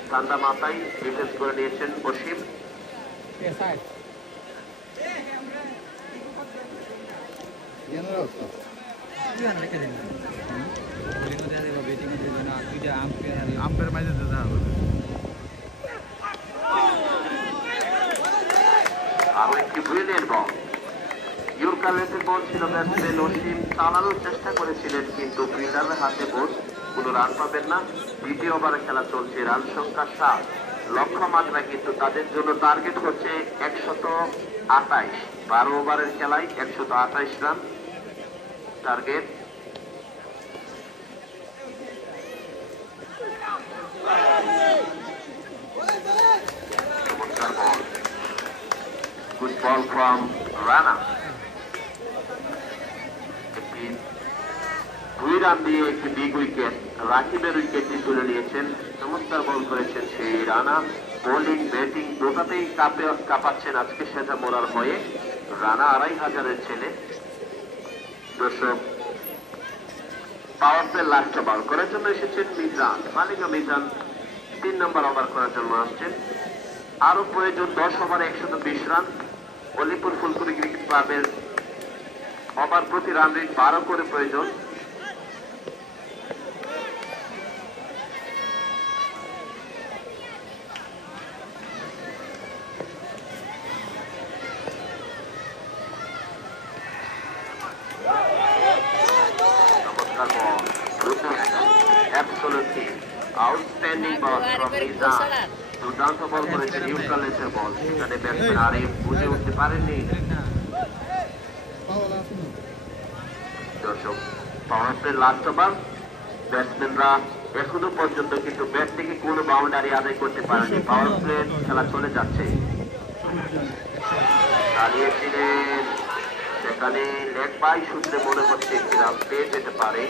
ঠান্ডা মাথায় ডিফেন্স করে নিয়েছেন অসীম। আরো একটি ব্রিলিয়েন্ট বল, ইউরকালেসের বল ছিল। ব্যাটসম্যান অসীম চালানোর চেষ্টা করেছিলেন কিন্তু ফিল্ডারের হাতে বল, কোনো রান পাবেন না। দ্বিতীয় ওভারে খেলা চলছে, রান সংখ্যা 7। লক্ষ্যমাত্রা কিন্তু তাদের জন্য টার্গেট হচ্ছে 128। 12 ওভারের খেলায় 128 রান টার্গেট। চমৎকার ball, good ball from Rana. 2 run দিয়ে একটি বিগ উইকেট, রাকিবের উইকেটটি তুলে নিয়েছেন। চমৎকার বল করেছেন সেই রানা। বোলিং ব্যাটিং দুটাতেই কাঁপাচ্ছেন আজকে সেজা মোরার হয়ে। রানা 2500-এর ছেলে। দর্শক, পাওয়ার প্লে লাস্ট ওভার করার জন্য এসেছেন মিজান। মালিকা মিজান 3 নম্বর ওভার করার জন্য আসছেন। আরো প্রয়োজন 10 ওভারে 120 রান। বলিপুর ফুলপুরি ক্রিকেট ক্লাবের ওভার প্রতি রান রেট 12 করে প্রয়োজন। Absolutely outstanding ball from Mizan. দুর্দান্ত বল করেছেন ইউকালেসের বল, সেখানে ব্যাটসম্যান আরিফ বুঝে উঠতে পারেননি। দর্শক, পাওয়ার প্লে লাস্ট ওভার। ব্যাটসম্যানরা এখনো পর্যন্ত কিন্তু ব্যাট থেকে কোনো বাউন্ডারি আদায় করতে পারেনি। পাওয়ার প্লে খেলা চলে যাচ্ছে। দাঁড়িয়েছিলেন সেখানে লেগ বাই সূত্রে মনে হচ্ছে একটি রান পেয়ে যেতে পারে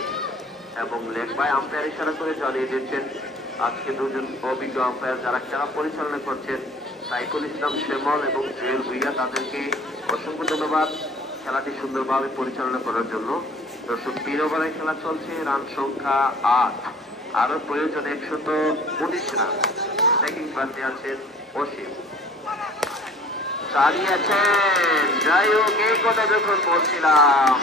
এবং লেগ বাই আম্পায়ার ইশারা করে জানিয়ে দিচ্ছেন আজকে দুজন অভিজ্ঞ আম্পায়ার যারা খেলা পরিচালনা করছেন, সাইফুল ইসলাম শ্যামল এবং জুয়েল ভুইয়া। তাদেরকে অসংখ্য ধন্যবাদ খেলাটি সুন্দরভাবে পরিচালনা করার জন্য। দর্শক, 3 ওভারে খেলা চলছে, রান সংখ্যা 8। আরো প্রয়োজন 119 রান। ব্যাটিং প্রান্তে আছেন অসীম, চালিয়েছেন। যাই হোক, এই কথা যখন বলছিলাম,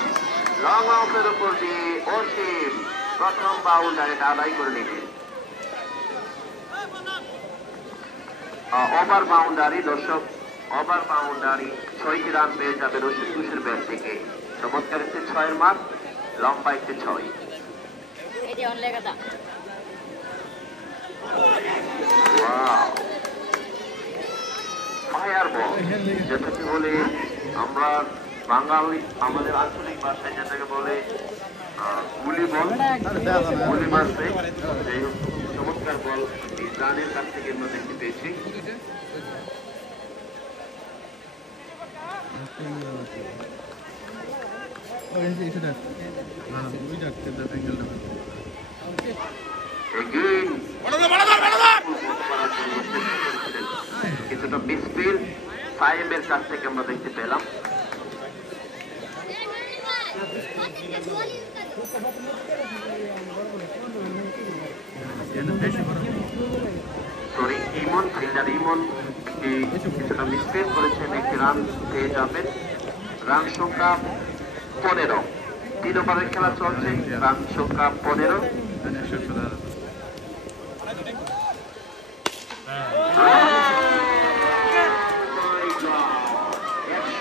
লং অফের উপর দিয়ে অসীম প্রথম বাউন্ডারি আদায় করে নিলেন। Over boundary. দর্শক, ওভার বাউন্ডারি 6টি রান পেয়ে যাবে রশিদ ঘোষের ব্যাট থেকে। চমৎকার একটি 6-এর মার্ক, লম্বা একটি 6। ফায়ার বল, যেটাকে বলে আমরা বাঙালি, আমাদের আঞ্চলিক ভাষায় যেটাকে বলে গুলি বল গুলি মারছে যাই হোক চমৎকার বল এই রানের কাছ থেকে আমরা দেখতে পেয়েছি কিছুটা মিসফিল সাইমের কাছ থেকে আমরা দেখতে পেলাম সরি ইমন ফিল্ডার ইমন কিছুটা মিসফিল করেছেন একটি রান পেয়ে যাবেন রান সংখ্যা 15 3 ওভারের খেলা চলছে রান সংখ্যা 15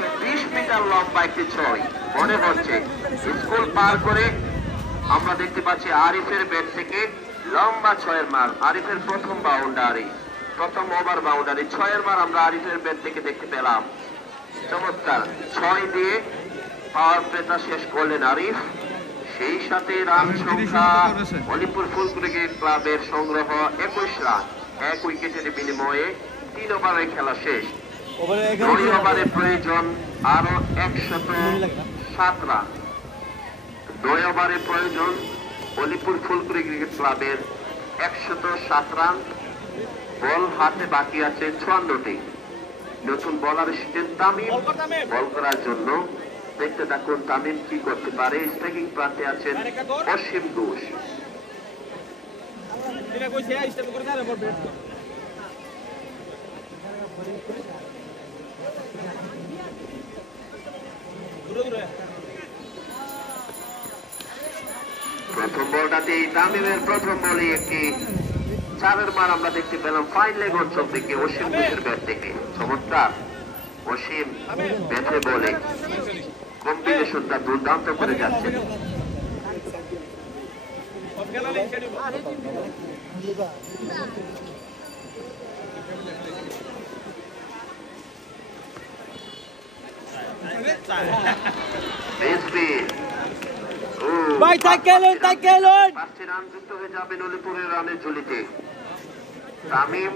120 মিটার লম্বা একটি ছয় মনে হচ্ছে স্কুল পার করে আমরা দেখতে পাচ্ছি আরিফের ব্যাট থেকে লম্বা ছয়ের মার আরিফের প্রথম বাউন্ডারি প্রথম ওভার বাউন্ডারি ছয়ের মার আমরা আরিফের ব্যাট থেকে দেখতে পেলাম চমৎকার 6 দিয়ে পাওয়ার প্লেটা শেষ করলেন আরিফ সেই সাথে রান সংখ্যা অলিপুর ফুল ক্রিকেট ক্লাবের সংগ্রহ 21 রান 1 উইকেটের বিনিময়ে 3 ওভারের খেলা শেষ 2 ওভারে প্রয়োজন আরো 107 রান 2 ওভারে প্রয়োজন অলিপুর ফুল ক্রিকেট ক্লাবের 107 রান বল হাতে বাকি আছে 56টি নতুন বলার এসেছেন তামিম বল করার জন্য দেখতে থাকুন তামিম কি করতে পারে স্ট্রাইকিং প্রান্তে আছেন অসীম ঘোষ প্রথম বলটাতে তামিমের প্রথম বলে একটি 4 মার আমরা দেখতে পেলাম ফাইন লেগ অঞ্চল থেকে অসীম ঘোষের ব্যাট থেকে চমৎকার অসীম ব্যাটে বলে কম্বিনেশনটা দুর্দান্ত করে যাচ্ছে রান যুক্ত হয়ে যাবেন অলিপুরের রানের ঝুলিতে তামিম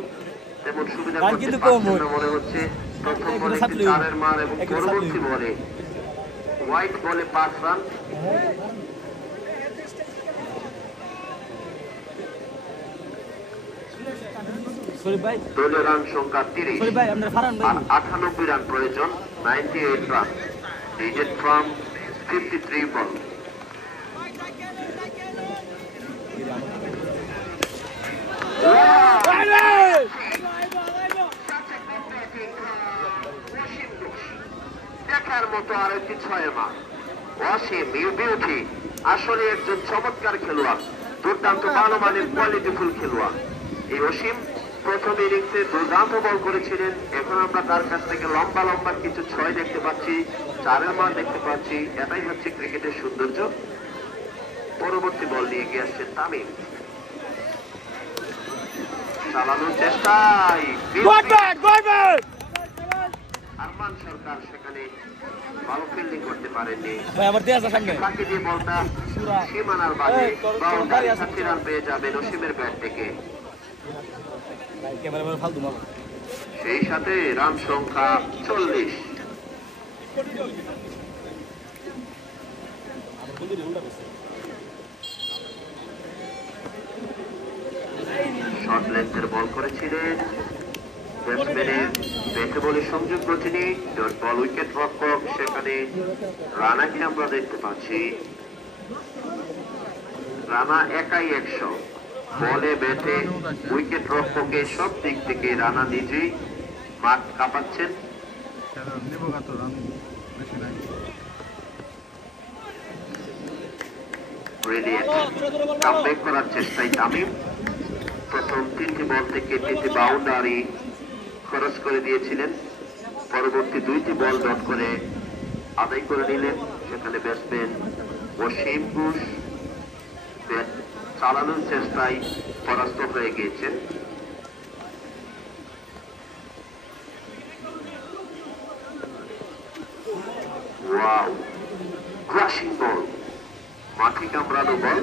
তেমন সুবিধা করতে পারছেন না মনে হচ্ছে প্রথম বলে 4 মার এবং পরবর্তী বলে হোয়াইট বলে 5 রান দলীয় রান সংখ্যা 30 আর 98 রান প্রয়োজন 98 রান needed from 53 ball দেখার মতো আরেকটি 6 মার অসীম বিউটি আসলে একজন চমৎকার খেলোয়াড় দুর্দান্ত ভালো মানের কোয়ালিটিফুল খেলোয়াড় এই অসীম প্রথম ইনিংসে দুর্দান্ত বল করেছিলেন এখন আমরা তার কাছ থেকে লম্বা লম্বা কিছু 6 দেখতে পাচ্ছি 4 মার দেখতে পাচ্ছি এটাই হচ্ছে ক্রিকেটের সৌন্দর্য পরবর্তী বল নিয়ে এগিয়ে আসছেন তামিম চালানোর চেষ্টায় আরমান সরকার সেখানে ভালো ফিল্ডিং করতে পারেননি বাকি দিয়ে বলটা সীমানার বাইরে বাউন্ডারি 60 রান পেয়ে যাবেন অসীমের ব্যাট থেকে সেই সাথে রান সংখ্যা 40 শর্ট লেন্থের বল করেছিলেন ব্যাটসম্যানের ব্যাটে বলে সংযোগ ঘটেনি ডট বল উইকেট রক্ষক সেখানে রানাকে আমরা দেখতে পাচ্ছি রানা একাই 100 বলে ব্যাটে উইকেট রক্ষকে সব দিক থেকে রানা নিজেই মাঠ কাঁপাচ্ছেন কামব্যাক করার চেষ্টায় তামিম প্রথম 3টি বল থেকে 3টি বাউন্ডারি খরচ করে দিয়েছিলেন পরবর্তী 2টি বল ডট করে আদায় করে নিলেন সেখানে ব্যাটসম্যান অসীম ঘোষ ব্যাট চালানোর চেষ্টায় পরাস্ত হয়ে গিয়েছেন ওয়াও ক্রাশিং বল মাটি কামড়ানো বল।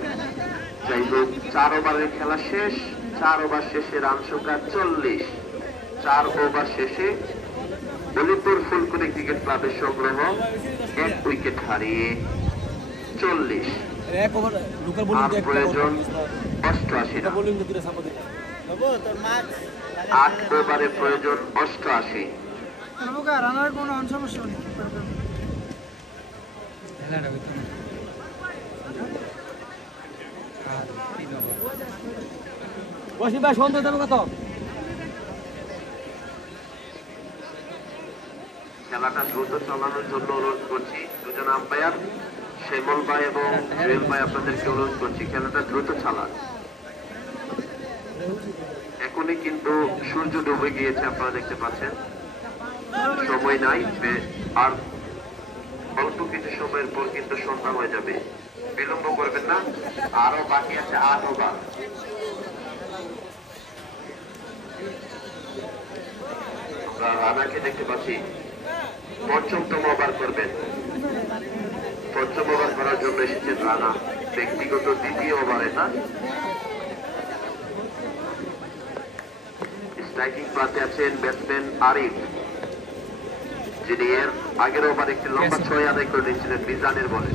যাই হোক, 4 ওভারের খেলা শেষ। 4 ওভার শেষে রান সংখ্যা 40। 4 ওভার শেষে বলিপুর ফুলকুড়ি ক্রিকেট ক্লাবের সংগ্রহ 1 উইকেট হারিয়ে 40। আর প্রয়োজন 88 রান। 8 ওভারে প্রয়োজন 88। রানার কোনো সমস্যা নেই। বসি ভাই সন্ধ্যা দেবে কত? খেলাটা দ্রুত চালানোর জন্য অনুরোধ করছি দুজন আম্পায়ার শ্যামল ভাই এবং জুয়েল ভাই, আপনাদেরকে অনুরোধ করছি খেলাটা দ্রুত চালান। এখনই কিন্তু সূর্য ডুবে গিয়েছে, আপনারা দেখতে পাচ্ছেন। সময় নাই, আর অল্প কিছু সময়ের পর কিন্তু সন্ধ্যা হয়ে যাবে। বিলম্ব করবেন না, আরো বাকি আছে 8 ওভার। আমরা রানাকে দেখতে পাচ্ছি 5ম ওভার করবেন। 5ম ওভার করার জন্য এসেছেন রানা, ব্যক্তিগত 2য় ওভার এটা। স্ট্রাইকিং প্রান্তে আছেন ব্যাটসম্যান আরিফ, যিনি এর আগের ওভার একটি লম্বা 6 আদায় করে নিয়েছিলেন মিজানের বলে।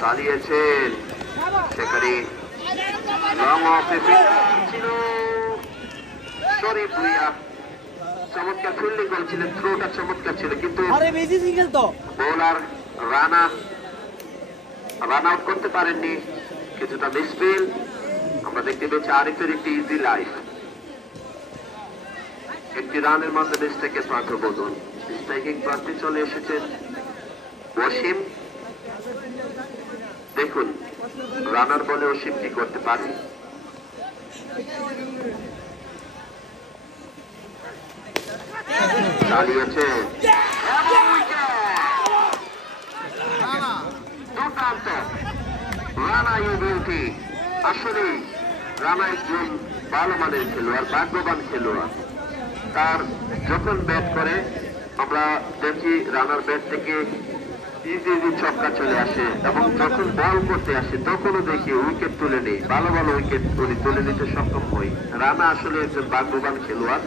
চালিয়েছেন সেখানে লং অফে ছিল শরীফ ভুইয়া, চমৎকার ফিল্ডিং করেছিলেন, থ্রোটা চমৎকার ছিল, কিন্তু বোলার রানা রান আউট করতে পারেননি, কিছুটা মিসফিল। আমরা দেখতে পেয়েছি আরিফের একটি ইজি লাইফ, একটি রানের মাধ্যমে স্ট্রাইকের প্রান্ত বদল। স্ট্রাইকিং প্রান্তে চলে এসেছেন ওয়াসিম। দেখুন রানার বলে ওয়াসিম কি করতে পারে। চালিয়েছে দুর্দান্ত রানা ইউবিউটি। আসলে রানা একজন ভালো মানের খেলোয়াড়, ভাগ্যবান খেলোয়াড়। তার যখন ব্যাট করে আমরা দেখি রানার ব্যাট থেকে ইজি ইজি ছক্কা চলে আসে, এবং যখন বল করতে আসে তখনও দেখি উইকেট তুলে নেই, ভালো ভালো উইকেট তুলে নিতে সক্ষম হই। রানা আসলে একজন ভাগ্যবান খেলোয়াড়।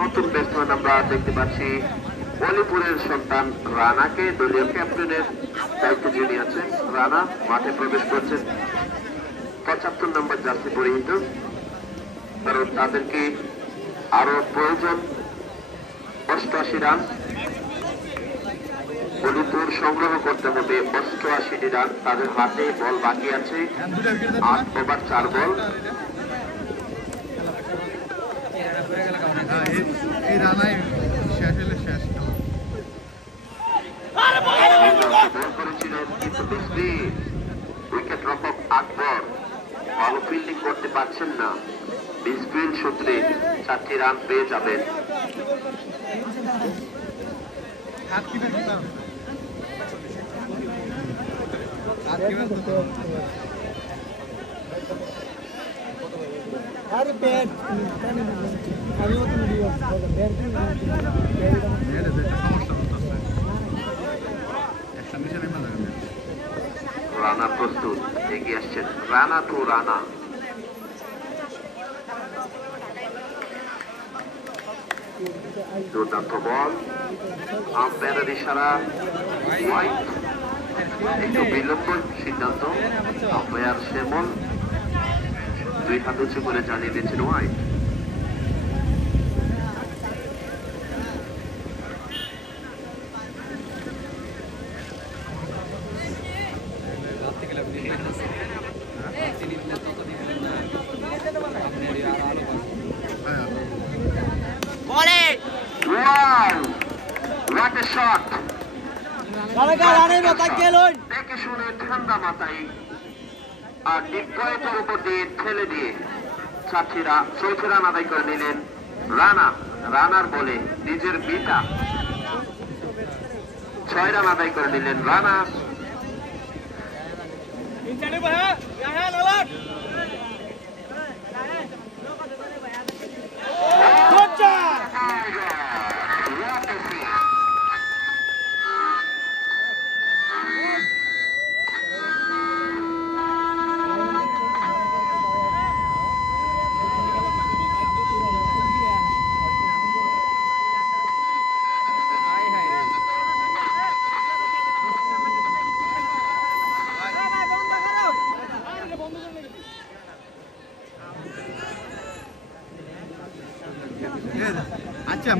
নতুন ব্যাটসম্যান আমরা দেখতে পাচ্ছি বলিপুরের সন্তান রানাকে, দলীয় ক্যাপ্টেনের দায়িত্ব যিনি আছেন রানা মাঠে প্রবেশ করছেন 75 নম্বর জার্সি পরিহিত, কারণ তাদেরকে আরো প্রয়োজন 88 রান। বলিপুর সংগ্রহ করতে হবে 88 রান। তাদের হাতে বল বাকি আছে 8 ওভার 4 বল। এই রানাই শেষ হলে শেষ বল করেছিলেন, কিন্তু উইকেট রক্ষক আকবর ভালো ফিল্ডিং করতে পারছেন না। মিসফিল্ড সূত্রে 4টি রান পেয়ে যাবেন। আরে ব্যাট আমি তো ভিডিও ব্যাট রানা প্রস্তুত, এগিয়ে আসছেন রানা টু রানা। দুর্দান্ত বল, আম্পায়ারের ইশারা হোয়াইট। একটু বিলম্ব সিদ্ধান্ত, আম্পায়ার শ্যামল 2 হাত উঁচু করে জানিয়ে দিয়েছেন হোয়াইট। দেখে শুনে ঠান্ডা মাথায় আর ডিপয়েটের উপর দিয়ে ঠেলে দিয়ে 4 রান আদায় করে নিলেন রানা। রানার বলে নিজের বিটা 6 রান আদায় করে নিলেন রানা।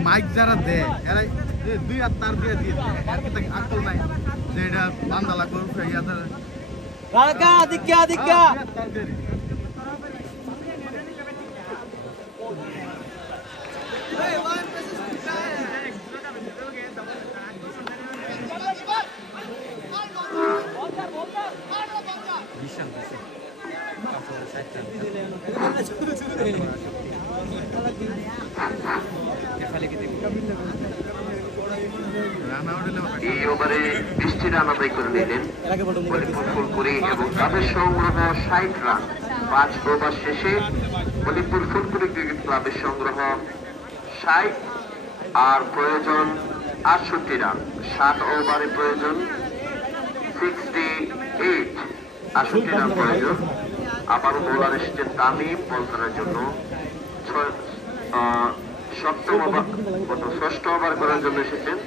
মাইক যারা দেয় এরা দুই আর তার দিয়ে দিয়ে দেয় আর কি তাকে আকল নাই যে এটা বান্দা লাগবে ইয়াদের কাকা দিক্কা দিক্কা তার দিয়ে এই ওভারে 20টি রান আদায় করে নিলেন ফুলপুরি এবং তাদের সংগ্রহ 60 রান। 5 ওভার শেষে মণিপুর ফুলপুরি ক্রিকেট ক্লাবের সংগ্রহ 60 আর প্রয়োজন 68 রান। 7 ওভারে প্রয়োজন 68, 68 রান প্রয়োজন। আবারও বোলার এসেছেন তামিম বল করার জন্য। ষষ্ঠ ওভার করার জন্য এসেছেন।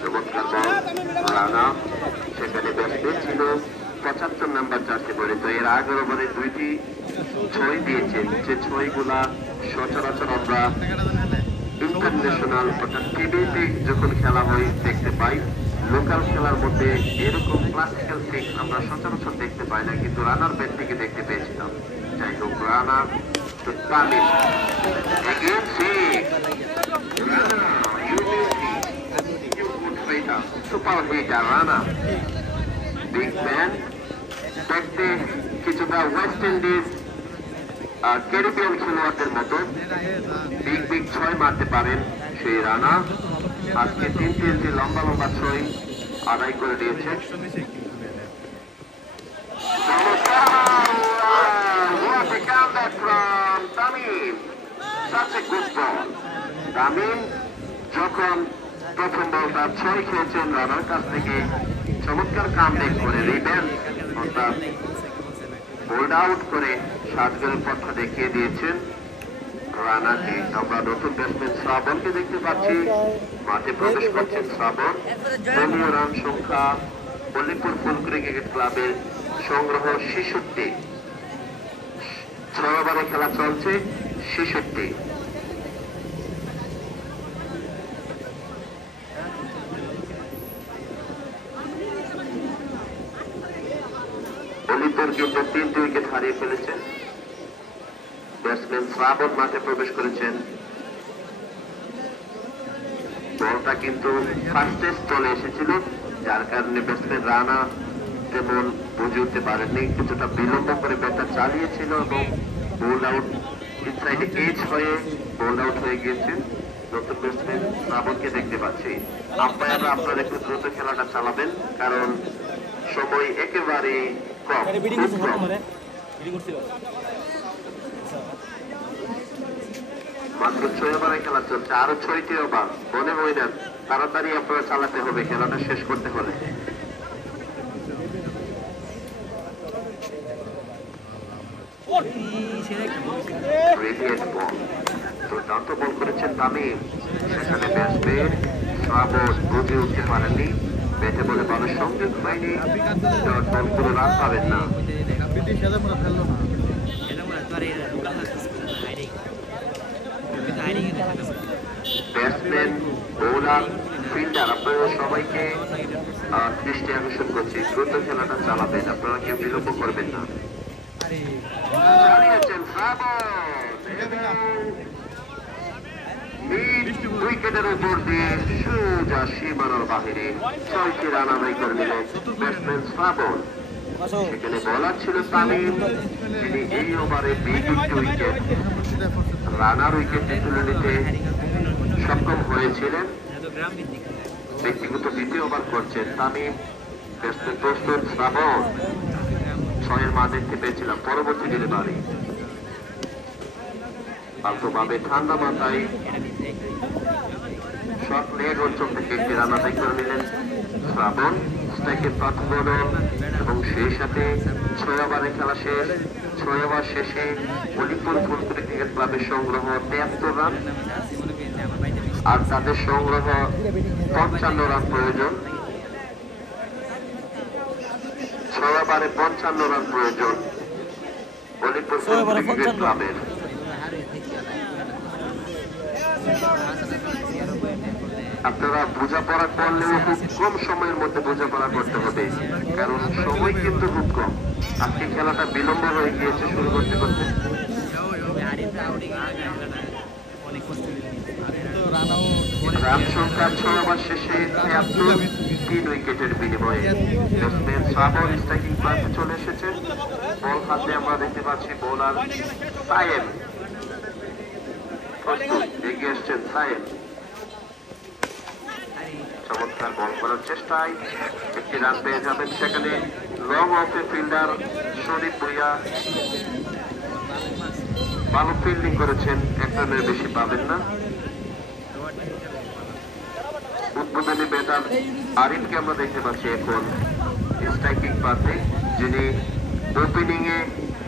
চমৎকার বল রানা, সেখানে ব্যাটসম্যান ছিল 75 নাম্বার জার্সি পরিত। এর আগের ওভারে 2টি 6 দিয়েছেন, যে 6গুলা সচরাচর আমরা ইন্টারন্যাশনাল অর্থাৎ টিভিতে যখন খেলা হয় দেখতে পাই। লোকাল খেলার মধ্যে এরকম ক্লাসিক্যাল সিক্স আমরা সচরাচর দেখতে পাই না, কিন্তু রানার ব্যাট থেকে দেখতে পেয়েছিলাম। যাই হোক, রানা তো Tamim again six. Rana, super hitter Rana, big man. দেখতে কিছুটা ওয়েস্ট ইন্ডিজ ক্যারিবিয়ান খেলোয়াড়দের মতো বিগ 6 মারতে পারেন সেই রানা। আজকে 3 লম্বা লম্বা 6 আদায় করে দিয়েছে। তামিম যখন প্রথম বলটা 6 খেয়েছেন রানার কাছ থেকে, চমৎকার কামব্যাক করে রিভেন্স অর্থাৎ বোল্ড আউট করে 7 রানের পথ দেখিয়ে দিয়েছেন রানাকে। আমরা নতুন ব্যাটসম্যান শ্রাবণকে দেখতে পাচ্ছি, মাঠে প্রবেশ করছেন শ্রাবণ। দলীয় রান সংখ্যা মণিপুর ফুলপুরি ক্রিকেট ক্লাবের সংগ্রহ 66। 6 ওভারে খেলা চলছে 66। মণিপুর কিন্তু 3টি উইকেট হারিয়ে ফেলেছেন। ব্যাটসম্যান শ্রাবণ মাঠে প্রবেশ করেছেন। বলটা কিন্তু ফাস্টেস্ট চলে এসেছিল, যার কারণে ব্যাটসম্যান রানা তেমন বুঝে উঠতে পারেননি। কিছুটা বিলম্ব করে ব্যাটটা চালিয়েছিল এবং বোল্ড আউট ইনসাইডে এজ হয়ে বোল্ড আউট হয়ে গিয়েছেন। নতুন ব্যাটসম্যান শ্রাবণকে দেখতে পাচ্ছি। আম্পায়াররা আপনারা একটু দ্রুত খেলাটা চালাবেন, কারণ সময় একেবারে কম, খুব কম। মাত্র 6 ওভারে খেলা চলছে, আরো 6টি ওভার। মনে হয় না, তাড়াতাড়ি আপনারা চালাতে হবে খেলাটা শেষ করতে হলে। দুর্দান্ত বল করেছেন তামিম, সেখানে ব্যাটসম্যান শ্রাবণ বুঝে উঠতে পারেননি। ব্যাটে বলে বলের সংযোগ হয়নি, বল কোনো রান পাবেন না। ব্যাটসম্যান, বোলার, ফিল্ডার আপনারা সবাইকে দৃষ্টি আকর্ষণ করছি, দ্রুত খেলাটা চালাবেন, আপনারা কেউ বিলম্ব করবেন না। চালিয়েছেন উইকেটের উপর দিয়ে সোজা সীমানার বাহিরে 6টি রান আদায় করে নিলেন ব্যাটসম্যান শ্রাবণ। সেখানে বলার ছিল তামিম, তিনি এই ওভারে বিগ উইকেট রানার উইকেটে তুলে নিতে সক্ষম হয়েছিলেন। ব্যক্তিগত 2য় ওভার করছেন তামিম, ব্যাটসম্যান প্রস্তুত শ্রাবণ। 6 মা দেখতে পেয়েছিলাম পরবর্তী ডেলিভারি। আলতোভাবে ঠান্ডা মাথায় শট লেগ অঞ্চল থেকে একটি রান আদায় করে নিলেন শ্রাবণ। স্ট্রাইকের প্রাথমিক বদল এবং সেই সাথে 6 ওভারে খেলা শেষ। 6 ওভার শেষে মণিপুর ফুলপুরি ক্রিকেট ক্লাবের সংগ্রহ 73 রান। আর তাদের সংগ্রহ 55 রান প্রয়োজন। 6 ওভারে 55 রান প্রয়োজন অলিপুর ক্রিকেট ক্লাবের। আপনারা বোঝাপড়া করলেও খুব কম সময়ের মধ্যে বোঝাপড়া করতে হবে, কারণ সময় কিন্তু খুব কম। আজকে খেলাটা বিলম্ব হয়ে গিয়েছে শুরু করতে করতে। রান সংখ্যা 6 ওভার শেষে 3 উইকেটের বিনিময়ে ব্যাটসম্যান শ্রাবণ স্ট্রাইকিং প্রান্তে চলে এসেছেন। বল হাতে আমরা দেখতে পাচ্ছি বোলার সায়েম এগিয়ে এসছেন। সায়েম চমৎকার বল করার চেষ্টায় একটি রান পেয়ে যাবেন সেখানে। লং অফে ফিল্ডার শরীফ ভুইয়া ভালো ফিল্ডিং করেছেন, 1 রানের বেশি পাবেন না। উদ্বোধনী ব্যাটার আরিফকে আমরা দেখতে পাচ্ছি এখন স্ট্রাইকিং পার্টে, যিনি ওপেনিং এ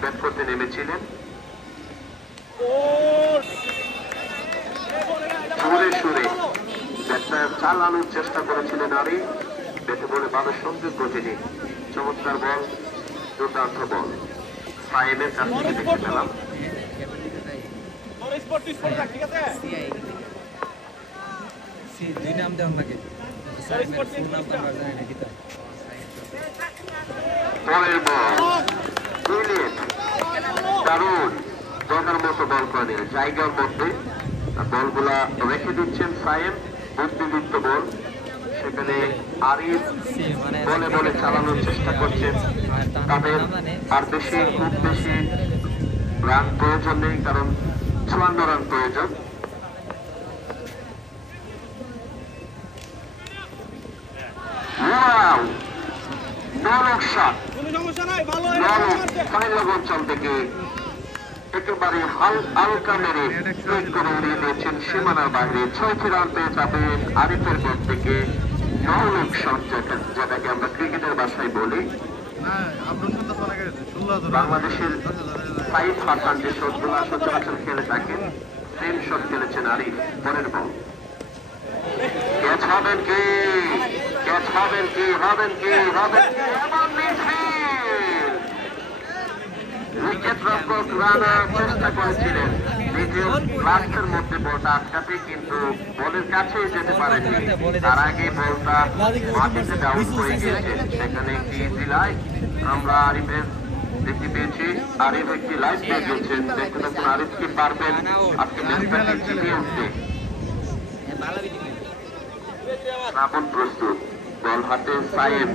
ব্যাট করতে নেমেছিলেন। সুরে সুরে ব্যাটটা চালানোর চেষ্টা করেছিলেন আরিফ, ব্যাটে বলে ভালো সংযোগ ঘটেনি। চমৎকার বল, দুর্দান্ত বল সাহেবের কাছ থেকে দেখতে পেলাম। পরের বল দারুণ, দরকার মতো বল করে জায়গার মধ্যে বলগুলা রেখে দিচ্ছেন সাহেব। বুদ্ধিদীপ্ত বল, সেখানে আরিফ বলে বলে চালানোর চেষ্টা করছেন। তাদের আর বেশি খুব বেশি রান প্রয়োজন নেই, কারণ 54 রান প্রয়োজন। অঞ্চল থেকে একেবারে হালকা মেরে করে উড়িয়ে দিয়েছেন সীমানার বাইরে। 6টি রান পেয়ে যাবেন আরিফের পর থেকে নৌলক শট, যেটাকে আমরা ক্রিকেটের ভাষায় বলি। বাংলাদেশের সাইফ হাসান যে শটগুলো সচরাচর খেলে থাকেন, সেম শট খেলেছেন আরিফ। পরের বল ক্যাচ হবেন কি, ক্যাচ হবেন কি, হবেন কি, হবেন উইকেট রক্ষক রানা চেষ্টা করেছিলেন দ্বিতীয় লাস্টের মধ্যে বলটা আটকাতে, কিন্তু বলের কাছে যেতে পারেননি। তার আগে বলটা মাটিতে ডাউন হয়ে গিয়েছে। সেখানে একটি ইজি লাইফ আমরা আরিফের দেখতে পেয়েছি। আরিফ একটি লাইফ পেয়ে গেছেন। দেখতে দেখুন আরিফ কি পারবেন আজকে ম্যাচটাকে জিতিয়ে উঠতে। শ্রাবণ প্রস্তুত, বল হাতে সায়েম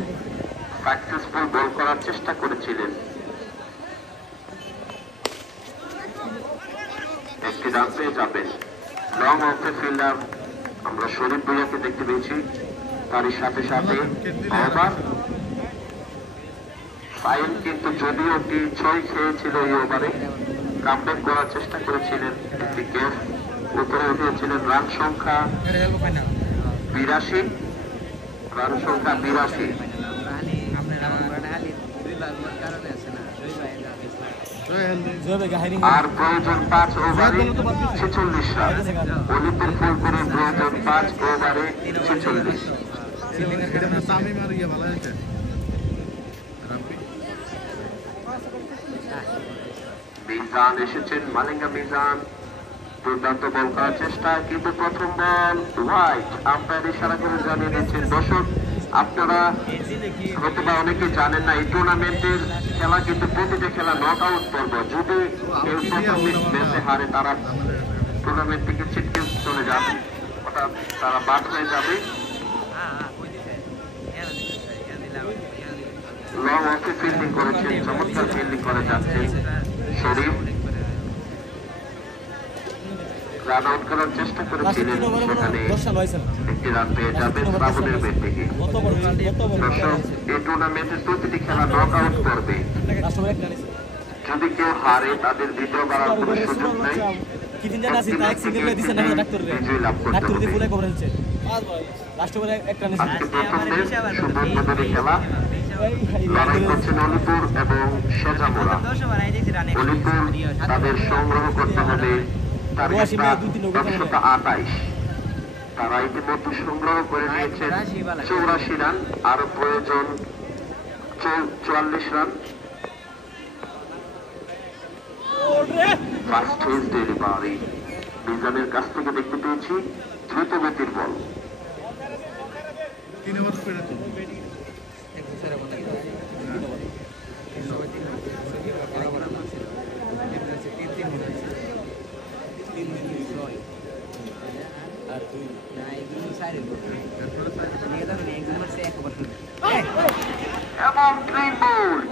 সাকসেসফুল বল করার চেষ্টা করেছিলেন। একটি রান পেয়ে যাবেন। লং অফে ফিল্ডার আমরা শরীফ ভুইয়াকে দেখতে পেয়েছি, তারই সাথে সাথে ওভার সায়েম কিন্তু যদিও একটি 6 খেয়েছিল এই ওভারে, কামব্যাক করার চেষ্টা করেছিলেন, একটি ক্যাচ উপরে উঠিয়েছিলেন। রান সংখ্যা 82, রান সংখ্যা 82। আর প্রয়োজন 5 ওভারে 46 রান। অলিপুর ফুলপুরের প্রয়োজন 5 ওভারে 46। মিজান এসেছেন, মালিঙ্গা মিজান দুর্দান্ত বল করার চেষ্টা, কিন্তু প্রথম বল হোয়াইট। আম্পায়ার ইশারা করে জানিয়ে দিচ্ছেন। দর্শক আপনারা হয়তো বা অনেকে জানেন না, এই টুর্নামেন্টের খেলা কিন্তু প্রতিটা খেলা নক আউট পর্ব। যদি কেউ প্রথম ম্যাচে হারে তারা টুর্নামেন্ট থেকে ছিটকে চলে যাবে, অর্থাৎ তারা বাদ হয়ে যাবে। লং অফে ফিল্ডিং করেছেন, চমৎকার ফিল্ডিং করে যাচ্ছেন শরীফ। রান আউট করার চেষ্টা করেছিলেন, সেখানে একটি রান পেয়ে যাবেন শ্রাবণের ব্যাট থেকে। দর্শক এই টুর্নামেন্টের প্রতিটি খেলা নক আউট করবে। যদি কেউ হারে তাদের দ্বিতীয়বার আর কোনো সুযোগ নাই, বিজয় লাভ করতে হবে। আজকে প্রথম ম্যাচ সুন্দরবনের খেলা, লড়াই করছেন অলিপুর এবং সোজামুড়া। অলিপুর তাদের সংগ্রহ করতে হবে টার্গেটটা 128, তারা ইতিমধ্যে সংগ্রহ করে নিয়েছেন 84 রান, আরো প্রয়োজন 44 রান। ফার্স্ট হেজ ডেলিভারি মিজানের কাছ থেকে দেখতে পেয়েছি দ্রুত গতির বল। 3 ওভার করে তো এবং ক্লিন বোল্ড।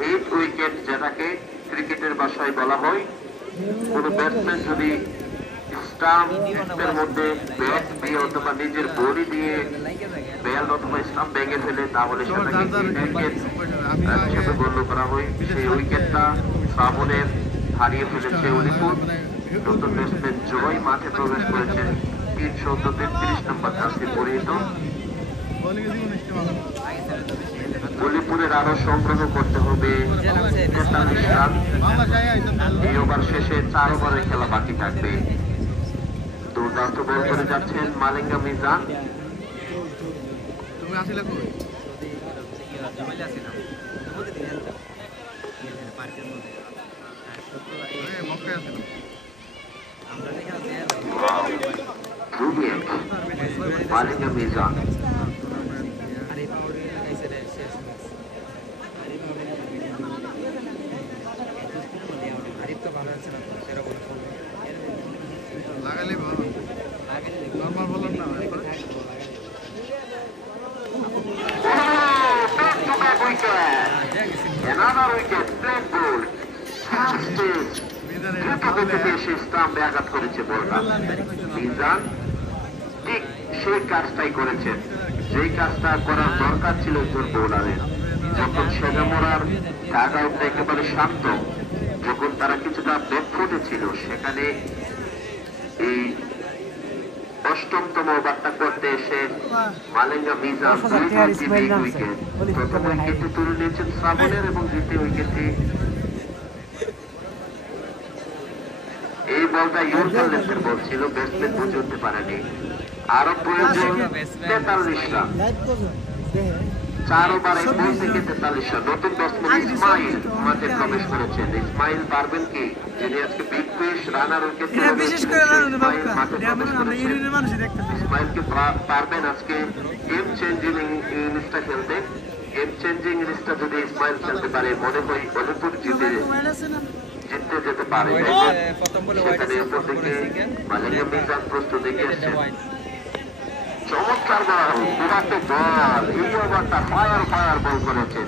হিট উইকেট যেটাকে ক্রিকেটের ভাষায় বলা হয়, কোন ব্যাটসম্যান যদি স্টাম্পের মধ্যে ব্যাট দিয়ে অথবা নিজের বডি দিয়ে ব্যাল অথবা স্টাম্প ভেঙে ফেলে তাহলে সেটাকে হিট উইকেট হিসেবে গণ্য করা হয়। সেই উইকেটটা শ্রাবণের হারিয়ে ফেলেছে অলিপুর। নতুন ব্যাটসম্যান জয় মাঠে প্রবেশ করেছেন 333 নম্বর জার্সি পরিহিত। অলিপুরের আরো সংগ্রহ করতে হবে 43 রান। এই ওভার শেষে 4 ওভারের খেলা বাকি থাকবে। দুর্দান্ত বল করে যাচ্ছেন মালিঙ্গা মিজান। তুমি আসলে কই মক্কায় আসলে ব্রিলিয়েন্ট মালিঙ্গা মিজান। লাগালে ভালো, নর্মাল বলার না Another wicket, black ball. Fast pitch. স্টাম্পে আঘাত করেছে বলটা। মিজান ঠিক সেই কাজটাই করেছেন, যেই কাজটা করার দরকার ছিল একজন বোলারের। যখন সেজামোরার ডাগ আউটটা একেবারে শান্ত, যখন তারা কিছুটা ব্যাকফুটে ছিল, সেখানে এই অষ্টমতম ওভারটা করতে এসে মালিঙ্গা মিজান উইকেট, প্রথম উইকেটে তুলে নিয়েছেন শ্রাবণের এবং দ্বিতীয় উইকেটে এই বলটা ইউরকাল লেন্থের বল ছিল, ব্যাটসম্যান বুঝে উঠতে পারেনি। আরো প্রয়োজন 43 রান, 4 ওভারে 2 থেকে 43 রান। নতুন ব্যাটসম্যান ইসমাইল মাঠে প্রবেশ করেছেন। ইসমাইল পারবেন কি, যিনি আজকে বিগ ফিশ রানার উইকেট ইসমাইলকে পারবেন আজকে গেম চেঞ্জিং ইনিংসটা খেলতে। গেম চেঞ্জিং ইনিংসটা যদি ইসমাইল খেলতে পারে, মনে হয় অলিপুর জিতে যেতে পারে। সেখানে উপর থেকে মালিঙ্গা মিজান প্রস্তুত এগিয়ে আসছেন। চমৎকার বল, দুরাতে বল। এই ওভারটা ফায়ার বল করেছেন,